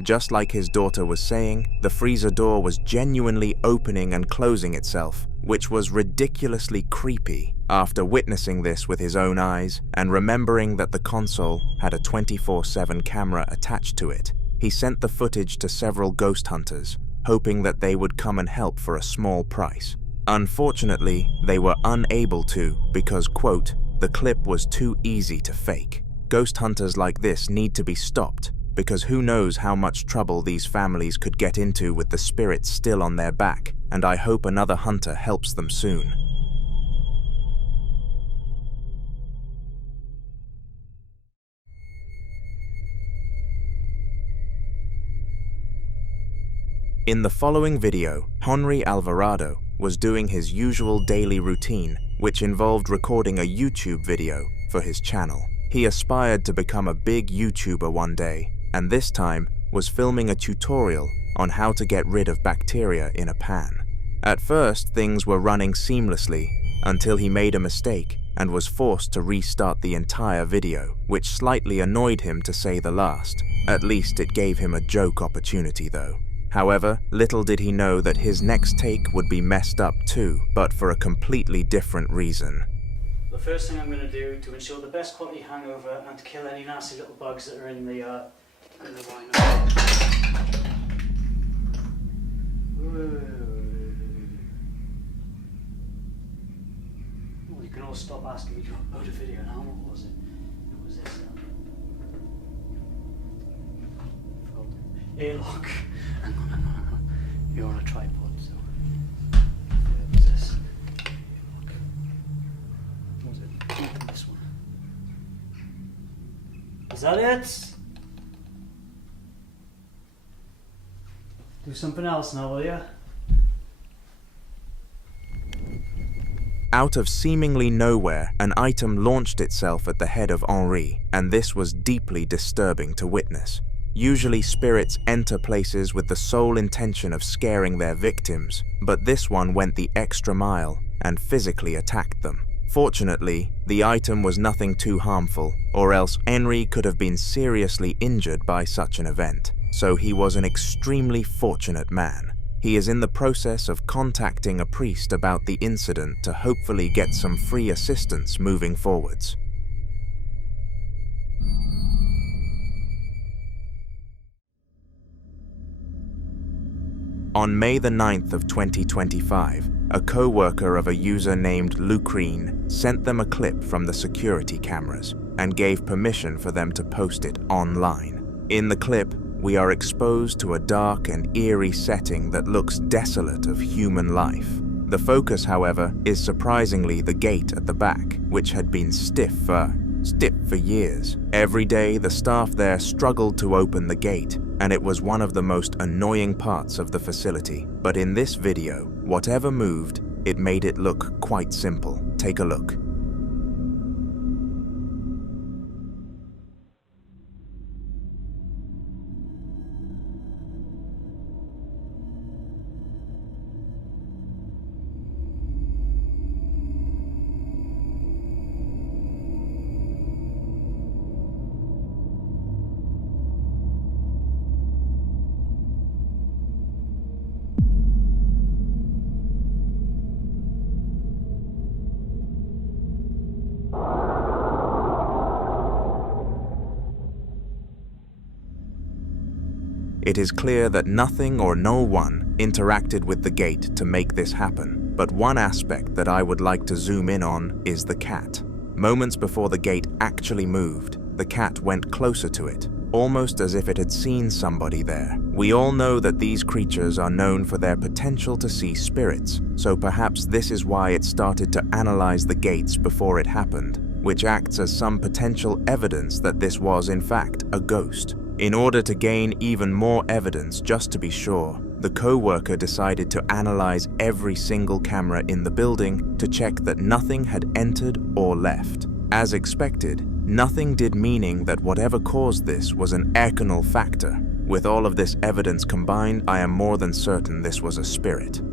Just like his daughter was saying, the freezer door was genuinely opening and closing itself, which was ridiculously creepy. After witnessing this with his own eyes and remembering that the console had a 24/7 camera attached to it, he sent the footage to several ghost hunters, hoping that they would come and help for a small price. Unfortunately, they were unable to because, quote, the clip was too easy to fake. Ghost hunters like this need to be stopped, because who knows how much trouble these families could get into with the spirits still on their back, and I hope another hunter helps them soon. In the following video, Henry Alvarado was doing his usual daily routine, which involved recording a YouTube video for his channel. He aspired to become a big YouTuber one day, and this time was filming a tutorial on how to get rid of bacteria in a pan. At first, things were running seamlessly until he made a mistake and was forced to restart the entire video, which slightly annoyed him to say the last. At least it gave him a joke opportunity though. However, little did he know that his next take would be messed up too, but for a completely different reason. The first thing I'm going to do to ensure the best quality hangover and to kill any nasty little bugs that are in the wine. Oh, you can all stop asking me to upload a video now. What was it? What was this? Airlock. Hang on. You're on a tripod, so. Where was this? Airlock. What was it? Open this one. Is that it? Do something else now, will ya? Out of seemingly nowhere, an item launched itself at the head of Henri, and this was deeply disturbing to witness. Usually spirits enter places with the sole intention of scaring their victims, but this one went the extra mile and physically attacked them. Fortunately, the item was nothing too harmful, or else Henry could have been seriously injured by such an event, so he was an extremely fortunate man. He is in the process of contacting a priest about the incident to hopefully get some free assistance moving forwards. On May the 9th of 2025, a co-worker of a user named Lucrine sent them a clip from the security cameras and gave permission for them to post it online. In the clip, we are exposed to a dark and eerie setting that looks desolate of human life. The focus, however, is surprisingly the gate at the back, which had been stiff for years. Every day, the staff there struggled to open the gate, and it was one of the most annoying parts of the facility. But in this video, whatever moved, it made it look quite simple. Take a look. It is clear that nothing or no one interacted with the gate to make this happen, but one aspect that I would like to zoom in on is the cat. Moments before the gate actually moved, the cat went closer to it, almost as if it had seen somebody there. We all know that these creatures are known for their potential to see spirits, so perhaps this is why it started to analyze the gates before it happened, which acts as some potential evidence that this was in fact a ghost. In order to gain even more evidence, just to be sure, the co-worker decided to analyze every single camera in the building to check that nothing had entered or left. As expected, nothing did, meaning that whatever caused this was an external factor. With all of this evidence combined, I am more than certain this was a spirit.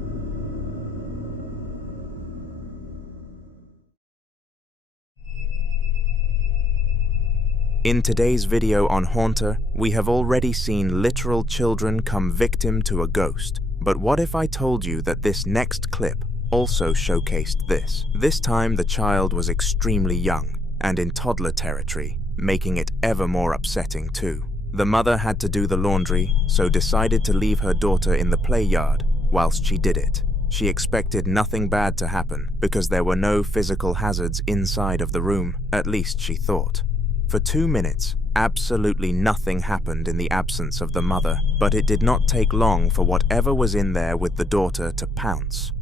In today's video on Haunter, we have already seen literal children come victim to a ghost. But what if I told you that this next clip also showcased this? This time the child was extremely young and in toddler territory, making it ever more upsetting too. The mother had to do the laundry, so decided to leave her daughter in the play yard whilst she did it. She expected nothing bad to happen because there were no physical hazards inside of the room, at least she thought. For 2 minutes, absolutely nothing happened in the absence of the mother, but it did not take long for whatever was in there with the daughter to pounce.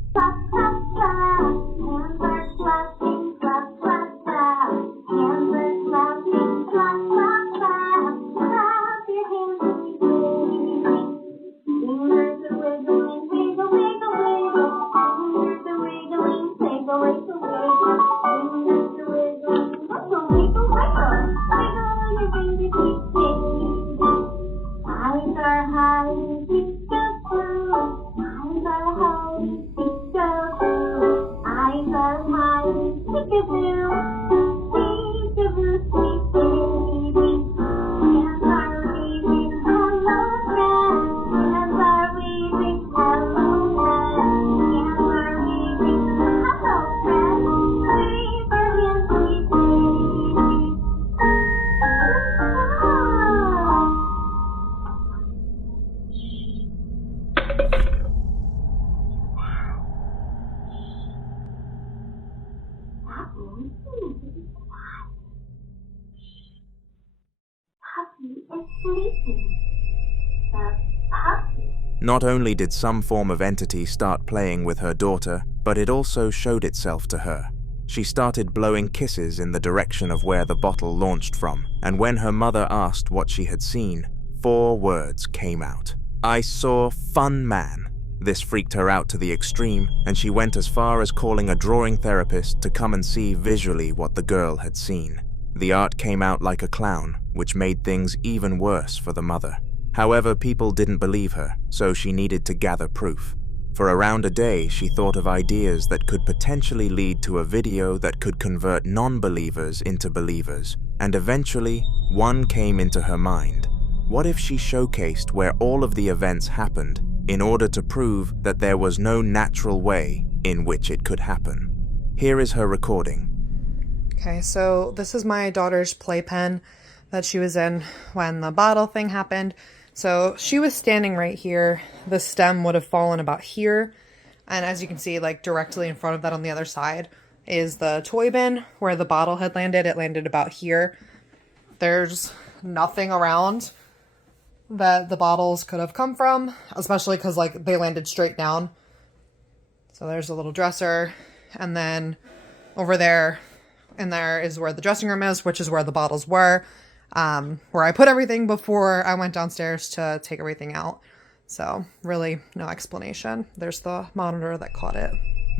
Not only did some form of entity start playing with her daughter, but it also showed itself to her. She started blowing kisses in the direction of where the bottle launched from, and when her mother asked what she had seen, 4 words came out. "I saw fun man." This freaked her out to the extreme, and she went as far as calling a drawing therapist to come and see visually what the girl had seen. The art came out like a clown, which made things even worse for the mother. However, people didn't believe her, so she needed to gather proof. For around a day, she thought of ideas that could potentially lead to a video that could convert non-believers into believers, and eventually, one came into her mind. What if she showcased where all of the events happened in order to prove that there was no natural way in which it could happen? Here is her recording. Okay, so this is my daughter's playpen that she was in when the bottle thing happened. So she was standing right here. The stem would have fallen about here. And as you can see, like directly in front of that on the other side is the toy bin where the bottle had landed. It landed about here. There's nothing around that the bottles could have come from, especially because like they landed straight down. So there's a little dresser. And then over there, and there is where the dressing room is, which is where the bottles were. Where I put everything before I went downstairs to take everything out. So really no explanation. There's the monitor that caught it.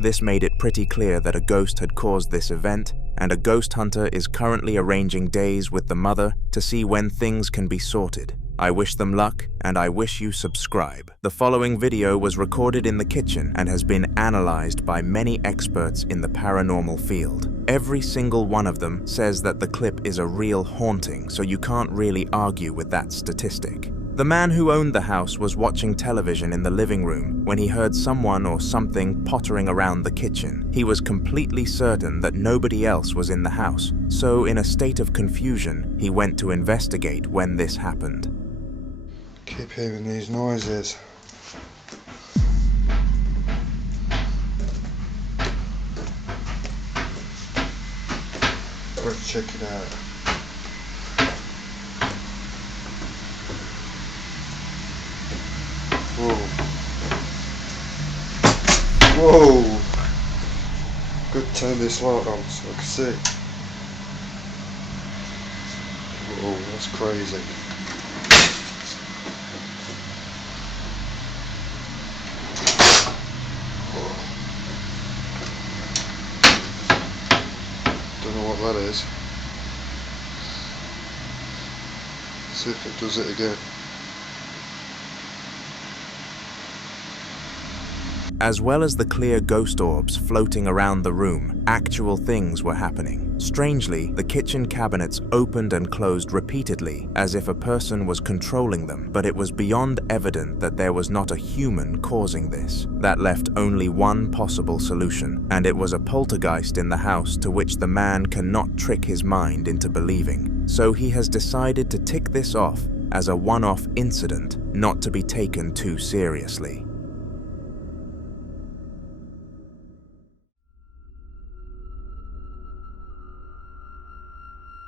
This made it pretty clear that a ghost had caused this event, and a ghost hunter is currently arranging days with the mother to see when things can be sorted. I wish them luck, and I wish you subscribe. The following video was recorded in the kitchen and has been analyzed by many experts in the paranormal field. Every single one of them says that the clip is a real haunting, so you can't really argue with that statistic. The man who owned the house was watching television in the living room when he heard someone or something pottering around the kitchen. He was completely certain that nobody else was in the house, so in a state of confusion, he went to investigate when this happened. Keep hearing these noises. Let's check it out. Whoa. Whoa. Good to turn this light on so I can see. Whoa, that's crazy. Don't know what that is. See if it does it again. As well as the clear ghost orbs floating around the room, actual things were happening. Strangely, the kitchen cabinets opened and closed repeatedly, as if a person was controlling them, but it was beyond evident that there was not a human causing this. That left only one possible solution, and it was a poltergeist in the house to which the man cannot trick his mind into believing. So he has decided to tick this off as a one-off incident, not to be taken too seriously.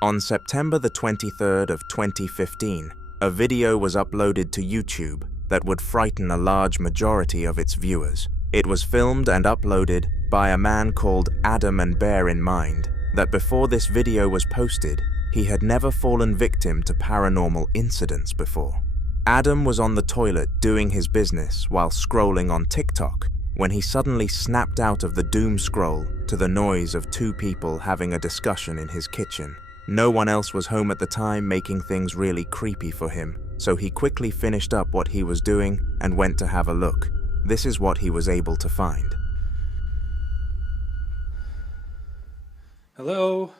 On September the 23rd of 2015, a video was uploaded to YouTube that would frighten a large majority of its viewers. It was filmed and uploaded by a man called Adam, and bear in mind that before this video was posted, he had never fallen victim to paranormal incidents before. Adam was on the toilet doing his business while scrolling on TikTok when he suddenly snapped out of the doom scroll to the noise of two people having a discussion in his kitchen. No one else was home at the time, making things really creepy for him, so he quickly finished up what he was doing and went to have a look. This is what he was able to find. Hello?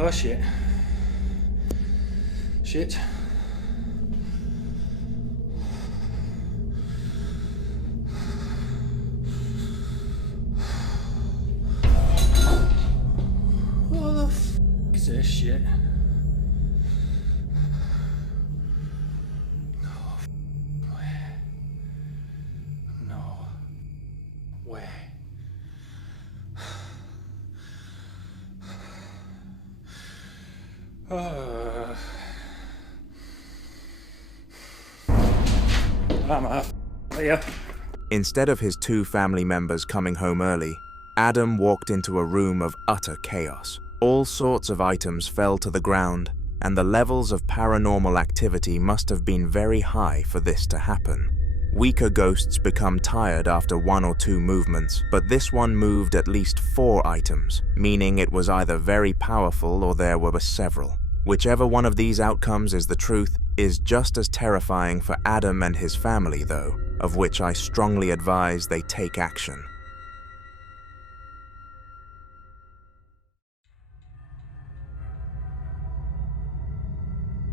Oh shit. Shit. What the f is this shit? No way. No way. Mama. Yeah. Instead of his 2 family members coming home early, Adam walked into a room of utter chaos. All sorts of items fell to the ground, and the levels of paranormal activity must have been very high for this to happen. Weaker ghosts become tired after 1 or 2 movements, but this one moved at least 4 items, meaning it was either very powerful or there were several. Whichever one of these outcomes is the truth is just as terrifying for Adam and his family, though, of which I strongly advise they take action.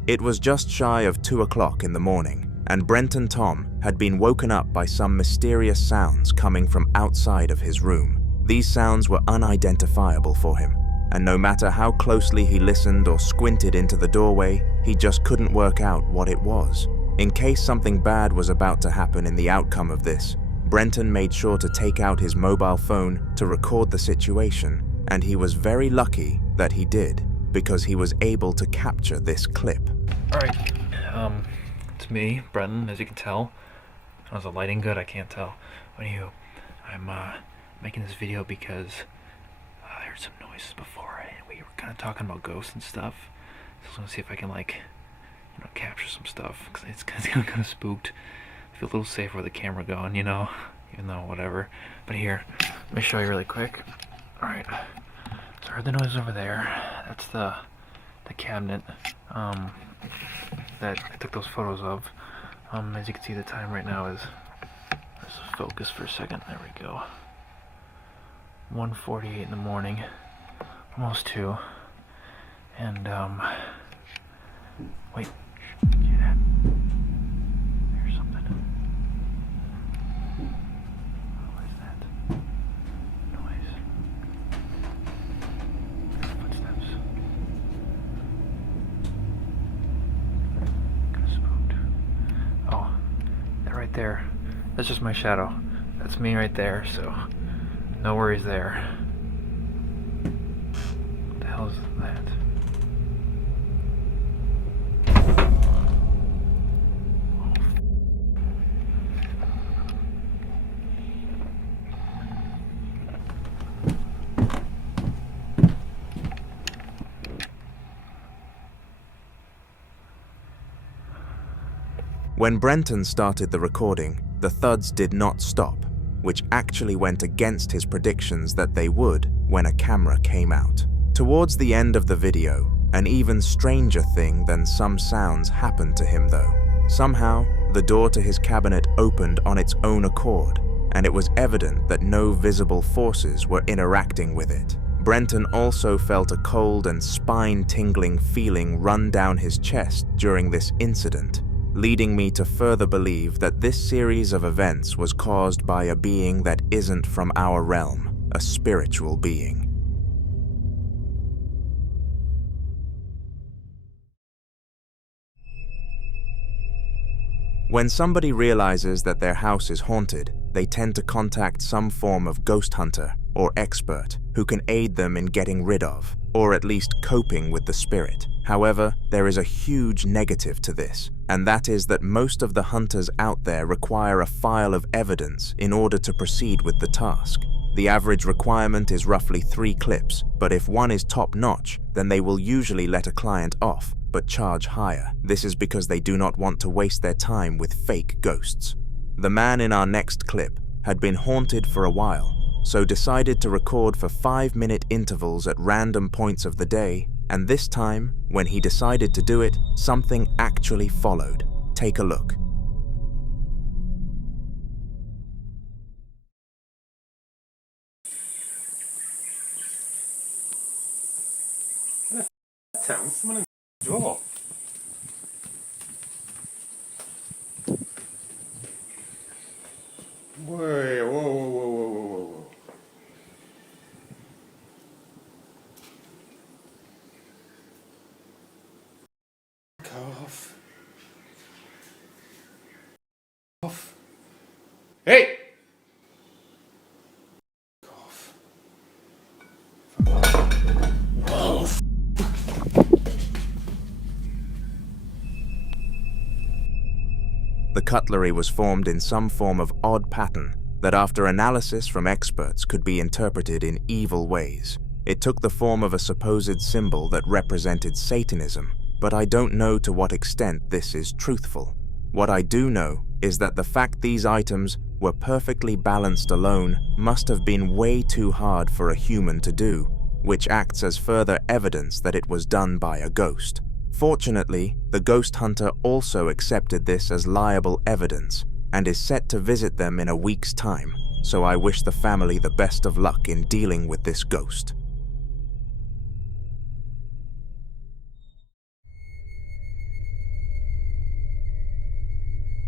It was just shy of 2 o'clock in the morning, and Brent and Tom had been woken up by some mysterious sounds coming from outside of his room. These sounds were unidentifiable for him, and no matter how closely he listened or squinted into the doorway, he just couldn't work out what it was. In case something bad was about to happen in the outcome of this, Brenton made sure to take out his mobile phone to record the situation, and he was very lucky that he did, because he was able to capture this clip. Alright, it's me, Brenton, as you can tell. Is the lighting good? I can't tell. Anywho, I'm making this video because I heard some noises before, and we were kind of talking about ghosts and stuff. So I was gonna see if I can, like, you know, capture some stuff, because it's kind of spooked. I feel a little safer with the camera going, you know, even though whatever. But here, let me show you really quick. Alright, so I heard the noise over there. That's the cabinet that I took those photos of. As you can see, the time right now is, let's focus for a second, there we go, 1:48 in the morning, almost 2, and wait, hear that? Here's something. What is that? Noise. Footsteps. Kinda spooked. Oh, that right there, that's just my shadow. That's me right there, so no worries there. What the hell is that? When Brenton started the recording, the thuds did not stop, which actually went against his predictions that they would when a camera came out. Towards the end of the video, an even stranger thing than some sounds happened to him though. Somehow, the door to his cabinet opened on its own accord, and it was evident that no visible forces were interacting with it. Brenton also felt a cold and spine-tingling feeling run down his chest during this incident, leading me to further believe that this series of events was caused by a being that isn't from our realm, a spiritual being. When somebody realizes that their house is haunted, they tend to contact some form of ghost hunter or expert who can aid them in getting rid of, or at least coping with the spirit. However, there is a huge negative to this, and that is that most of the hunters out there require a file of evidence in order to proceed with the task. The average requirement is roughly 3 clips, but if one is top-notch, then they will usually let a client off, but charge higher. This is because they do not want to waste their time with fake ghosts. The man in our next clip had been haunted for a while, so decided to record for 5-minute intervals at random points of the day, and this time, when he decided to do it, something actually followed. Take a look. Someone in the door. Wait, whoa. Cough. Cough. Hey! Cough. Oh. The cutlery was formed in some form of odd pattern that after analysis from experts could be interpreted in evil ways. It took the form of a supposed symbol that represented Satanism, but I don't know to what extent this is truthful. What I do know is that the fact these items were perfectly balanced alone must have been way too hard for a human to do, which acts as further evidence that it was done by a ghost. Fortunately, the ghost hunter also accepted this as liable evidence and is set to visit them in a week's time, so I wish the family the best of luck in dealing with this ghost.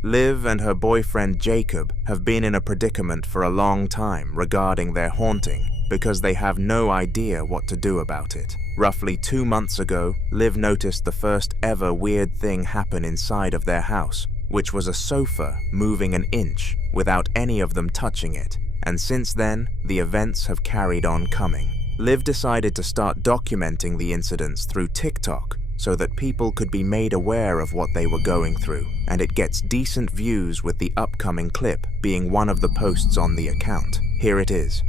Liv and her boyfriend Jacob have been in a predicament for a long time regarding their haunting because they have no idea what to do about it. Roughly 2 months ago, Liv noticed the first ever weird thing happen inside of their house, which was a sofa moving an inch without any of them touching it, and since then, the events have carried on coming. Liv decided to start documenting the incidents through TikTok so that people could be made aware of what they were going through, and it gets decent views with the upcoming clip being one of the posts on the account. Here it is.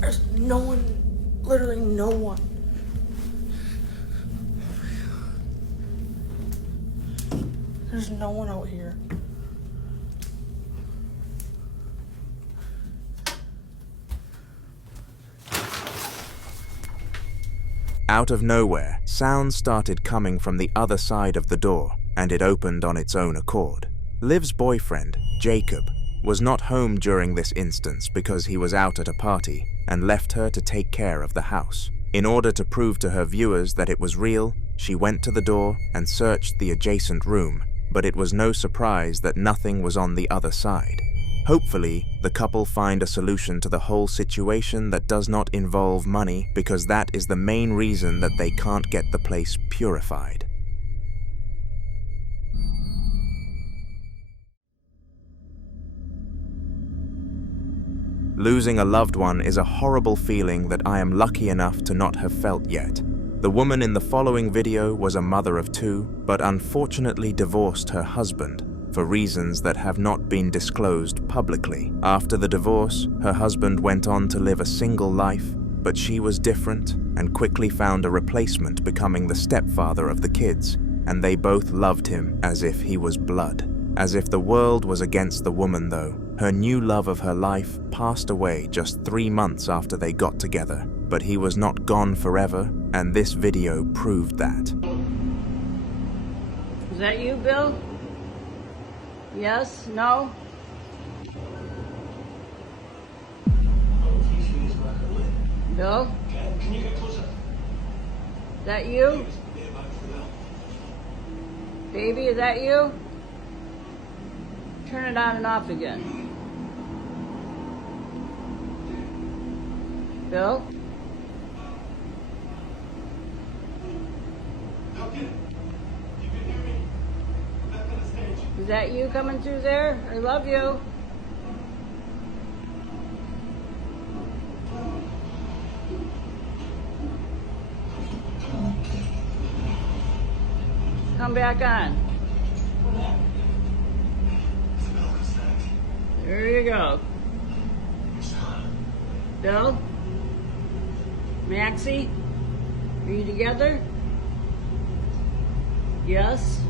There's no one, literally no one. There's no one out here. Out of nowhere, sounds started coming from the other side of the door, and it opened on its own accord. Liv's boyfriend, Jacob, was not home during this instance because he was out at a party and left her to take care of the house. In order to prove to her viewers that it was real, she went to the door and searched the adjacent room, but it was no surprise that nothing was on the other side. Hopefully, the couple find a solution to the whole situation that does not involve money, because that is the main reason that they can't get the place purified. Losing a loved one is a horrible feeling that I am lucky enough to not have felt yet. The woman in the following video was a mother of 2, but unfortunately divorced her husband for reasons that have not been disclosed publicly. After the divorce, her husband went on to live a single life, but she was different and quickly found a replacement, becoming the stepfather of the kids, and they both loved him as if he was blood. As if the world was against the woman though, her new love of her life passed away just 3 months after they got together, but he was not gone forever, and this video proved that. Is that you, Bill? Yes? No? Bill? Can you get closer? Is that you? Baby, is that you? Turn it on and off again. Bill? Is that you coming through there? I love you. Come back on. There you go. Bill? Maxie? Are you together? Yes?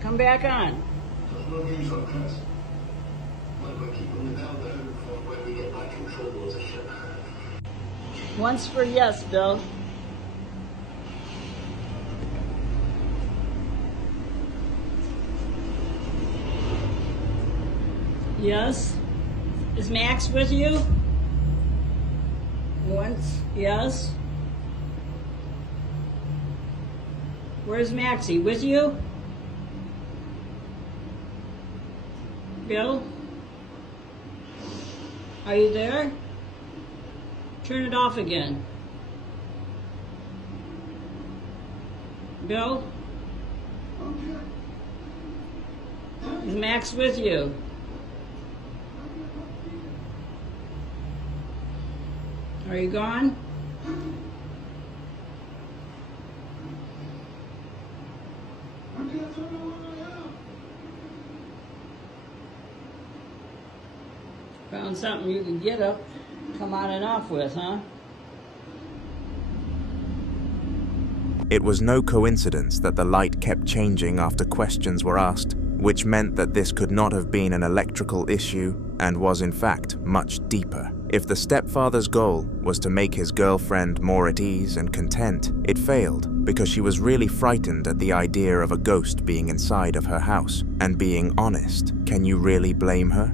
Come back on. Once for yes, Bill. Yes? Is Max with you? Once? Yes? Where's Maxie? With you? Bill? Are you there? Turn it off again. Bill? Is Max with you? Are you gone? Found something you can get up, come on and off with, huh? It was no coincidence that the light kept changing after questions were asked, which meant that this could not have been an electrical issue and was in fact much deeper. If the stepfather's goal was to make his girlfriend more at ease and content, it failed because she was really frightened at the idea of a ghost being inside of her house. And being honest, can you really blame her?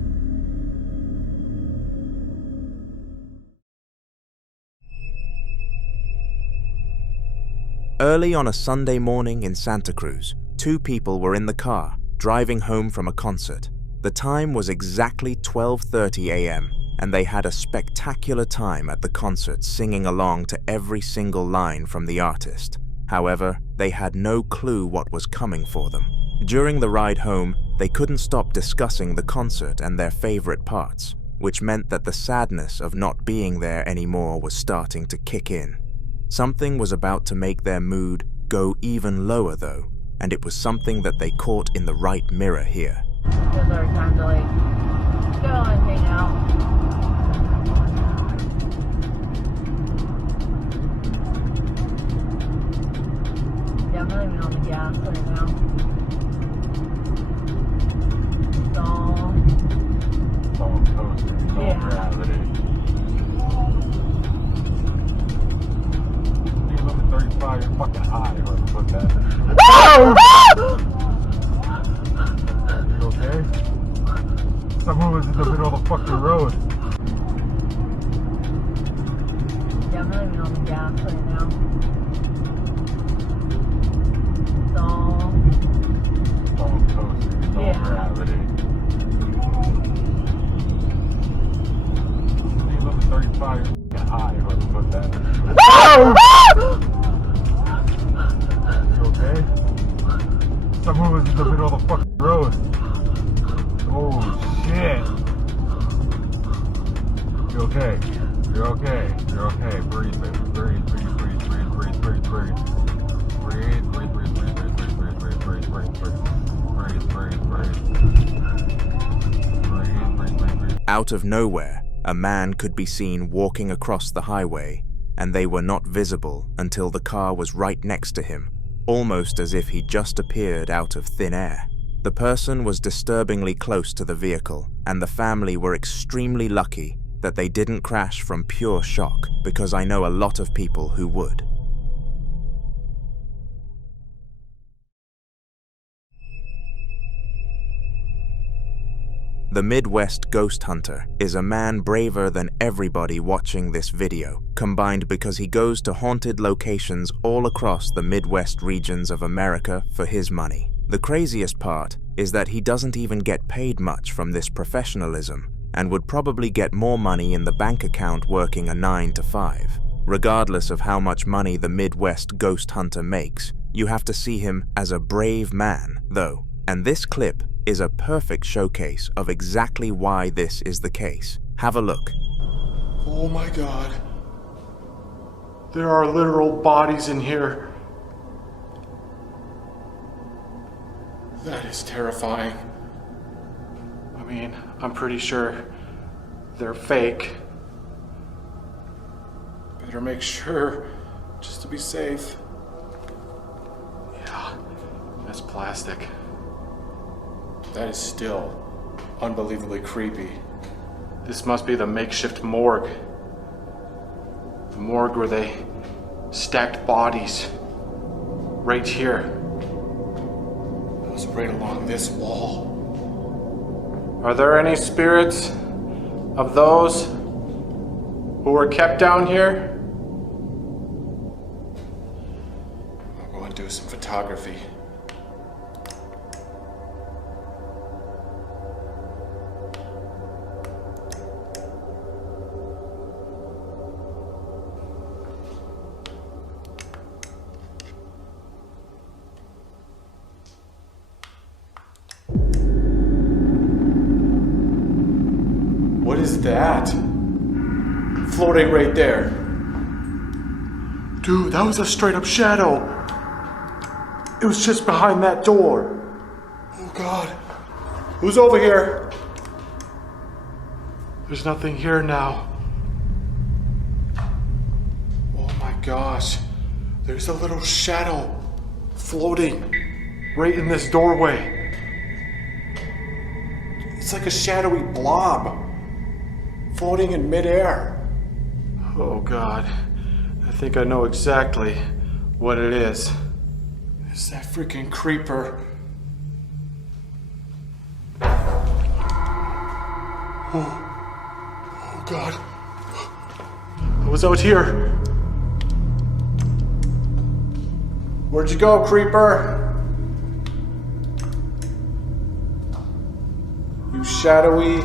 Early on a Sunday morning in Santa Cruz, two people were in the car, driving home from a concert. The time was exactly 12:30 a.m., and they had a spectacular time at the concert singing along to every single line from the artist. However, they had no clue what was coming for them. During the ride home, they couldn't stop discussing the concert and their favorite parts, which meant that the sadness of not being there anymore was starting to kick in. Something was about to make their mood go even lower though, and it was something that they caught in the right mirror here. Because our time to like go and hang out. Yeah, I'm not even on the gas right now. It's all coasting, it's all gravity. You look at 35, you're fucking high, whoever put that. You okay? Someone was in the middle of the fucking road. Yeah, I'm not even on the gas right now. It's all coasting, it's all gravity. You look at 35, you're fucking high, whoever put that. You okay? Someone was in the middle of the fucking road. Oh shit. You okay? You're okay. You're okay. Breathe, baby. Breathe, breathe, breathe, breathe, breathe, breathe, breathe. Breathe, breathe, breathe, breathe, breathe, breathe, breathe, breathe, breathe, breathe, breathe, breathe, breathe, breathe, breathe, breathe. Out of nowhere, a man could be seen walking across the highway, and they were not visible until the car was right next to him, almost as if he just appeared out of thin air. The person was disturbingly close to the vehicle, and the family were extremely lucky that they didn't crash from pure shock, because I know a lot of people who would. The Midwest Ghost Hunter is a man braver than everybody watching this video, combined because he goes to haunted locations all across the Midwest regions of America for his money. The craziest part is that he doesn't even get paid much from this professionalism, and would probably get more money in the bank account working a 9 to 5. Regardless of how much money the Midwest Ghost Hunter makes, you have to see him as a brave man, though, and this clip is a perfect showcase of exactly why this is the case. Have a look. Oh my god. There are literal bodies in here. That is terrifying. I mean, I'm pretty sure they're fake. Better make sure, just to be safe. Yeah, that's plastic. That is still unbelievably creepy. This must be the makeshift morgue. The morgue where they stacked bodies. Right here. It was right along this wall. Are there any spirits of those who were kept down here? I'll go and do some photography. What is that? Floating right there. Dude, that was a straight up shadow. It was just behind that door. Oh God. Who's over here? There's nothing here now. Oh my gosh. There's a little shadow floating right in this doorway. It's like a shadowy blob floating in midair. Oh God, I think I know exactly what it is. It's that freaking creeper. Oh God. I was out here. Where'd you go, creeper? You shadowy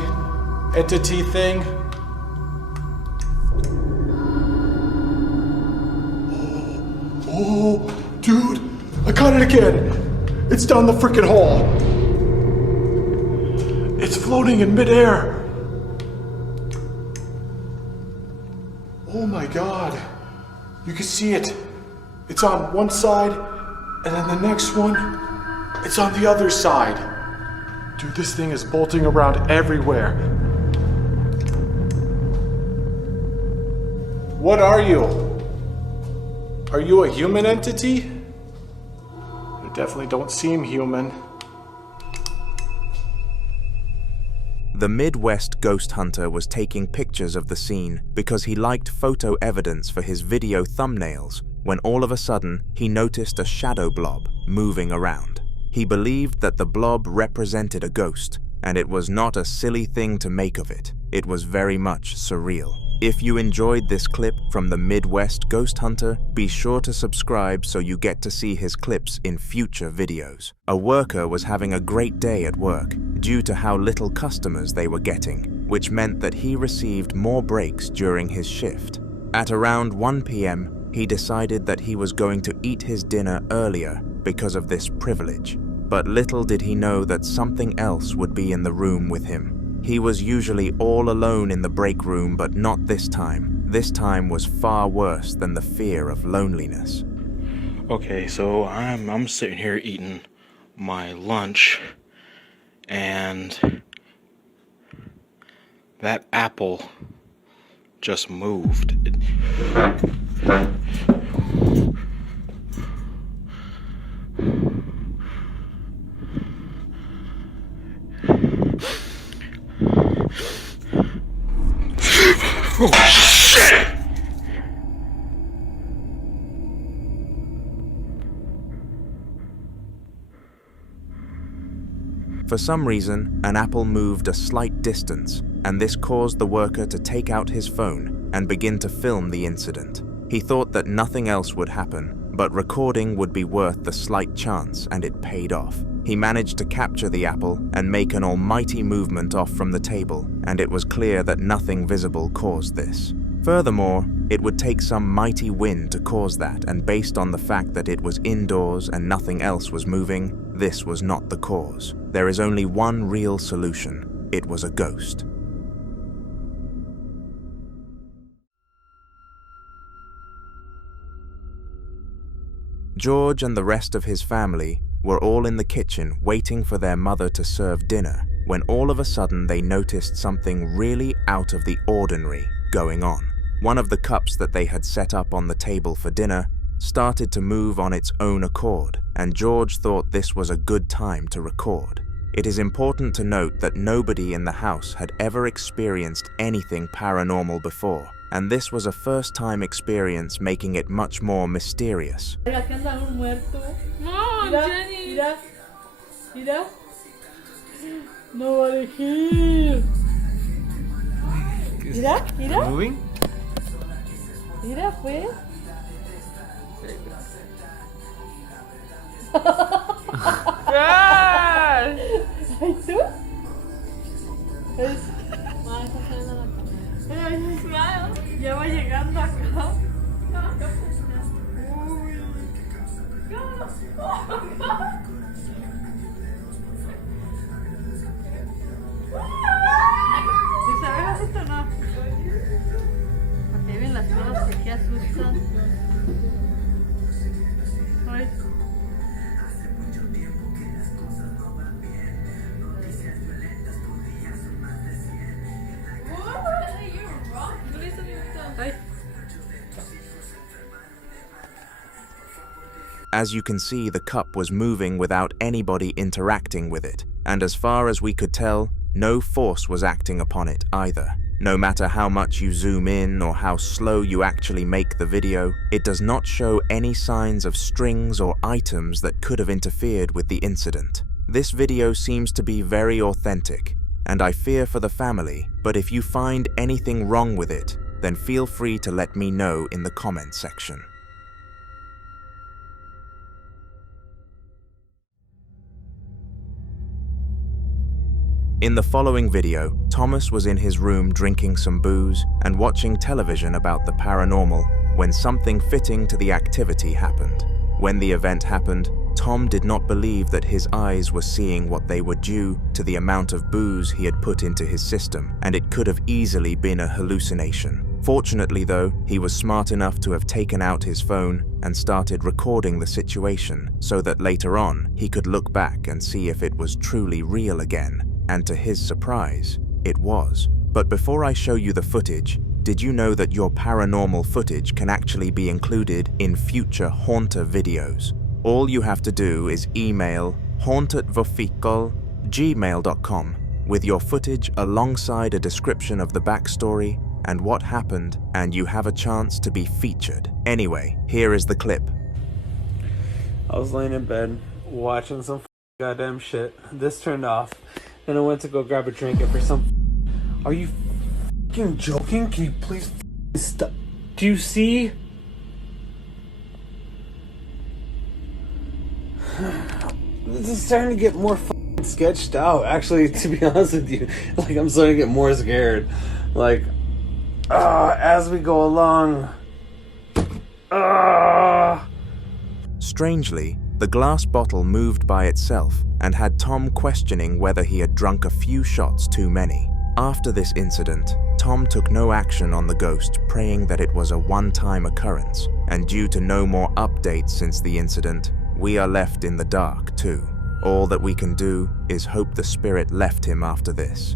entity thing? Oh, dude, I caught it again. It's down the freaking hole. It's floating in midair. Oh my God. You can see it. It's on one side, and then the next one, it's on the other side. Dude, this thing is bolting around everywhere. What are you? Are you a human entity? You definitely don't seem human. The Midwest ghost hunter was taking pictures of the scene because he liked photo evidence for his video thumbnails when all of a sudden he noticed a shadow blob moving around. He believed that the blob represented a ghost, and it was not a silly thing to make of it. It was very much surreal. If you enjoyed this clip from the Midwest Ghost Hunter, be sure to subscribe so you get to see his clips in future videos. A worker was having a great day at work due to how little customers they were getting, which meant that he received more breaks during his shift. At around 1 p.m., he decided that he was going to eat his dinner earlier because of this privilege. But little did he know that something else would be in the room with him. He was usually all alone in the break room, but not this time. This time was far worse than the fear of loneliness. Okay, so I'm sitting here eating my lunch, and that apple just moved. Oh, shit! For some reason, an apple moved a slight distance, and this caused the worker to take out his phone and begin to film the incident. He thought that nothing else would happen, but recording would be worth the slight chance, and it paid off. He managed to capture the apple and make an almighty movement off from the table, and it was clear that nothing visible caused this. Furthermore, it would take some mighty wind to cause that, and based on the fact that it was indoors and nothing else was moving, this was not the cause. There is only one real solution. It was a ghost. George and the rest of his family were all in the kitchen waiting for their mother to serve dinner when all of a sudden they noticed something really out of the ordinary going on. One of the cups that they had set up on the table for dinner started to move on its own accord, and George thought this was a good time to record. It is important to note that nobody in the house had ever experienced anything paranormal before, and this was a first-time experience, making it much more mysterious. Mom, Jenny! Mira. Nobody here. Mira, mira. Moving? Mira, pues. ¡Ay, tú! Ma, está saliendo la cámara. Ay, smile. Ya va llegando acá. Uy. ¿Sí sabes esto o no? Porque ven las cosas que aquí asustan. Ay. As you can see, the cup was moving without anybody interacting with it, and as far as we could tell, no force was acting upon it either. No matter how much you zoom in or how slow you actually make the video, it does not show any signs of strings or items that could have interfered with the incident. This video seems to be very authentic, and I fear for the family, but if you find anything wrong with it, then feel free to let me know in the comment section. In the following video, Thomas was in his room drinking some booze and watching television about the paranormal when something fitting to the activity happened. When the event happened, Tom did not believe that his eyes were seeing what they were due to the amount of booze he had put into his system, and it could have easily been a hallucination. Fortunately though, he was smart enough to have taken out his phone and started recording the situation so that later on he could look back and see if it was truly real again. And to his surprise, it was. But before I show you the footage, did you know that your paranormal footage can actually be included in future Haunter videos? All you have to do is email hauntedvofical@gmail.com with your footage alongside a description of the backstory and what happened, and you have a chance to be featured. Anyway, here is the clip. I was laying in bed watching some goddamn shit. This turned off. Then I went to go grab a drink, and for some... Are you fucking joking? Can you please stop? Do you see? This is starting to get more sketched out, actually, to be honest with you. Like, I'm starting to get more scared. Like, as we go along... Strangely, the glass bottle moved by itself and had Tom questioning whether he had drunk a few shots too many. After this incident, Tom took no action on the ghost, praying that it was a one-time occurrence, and due to no more updates since the incident, we are left in the dark too. All that we can do is hope the spirit left him after this.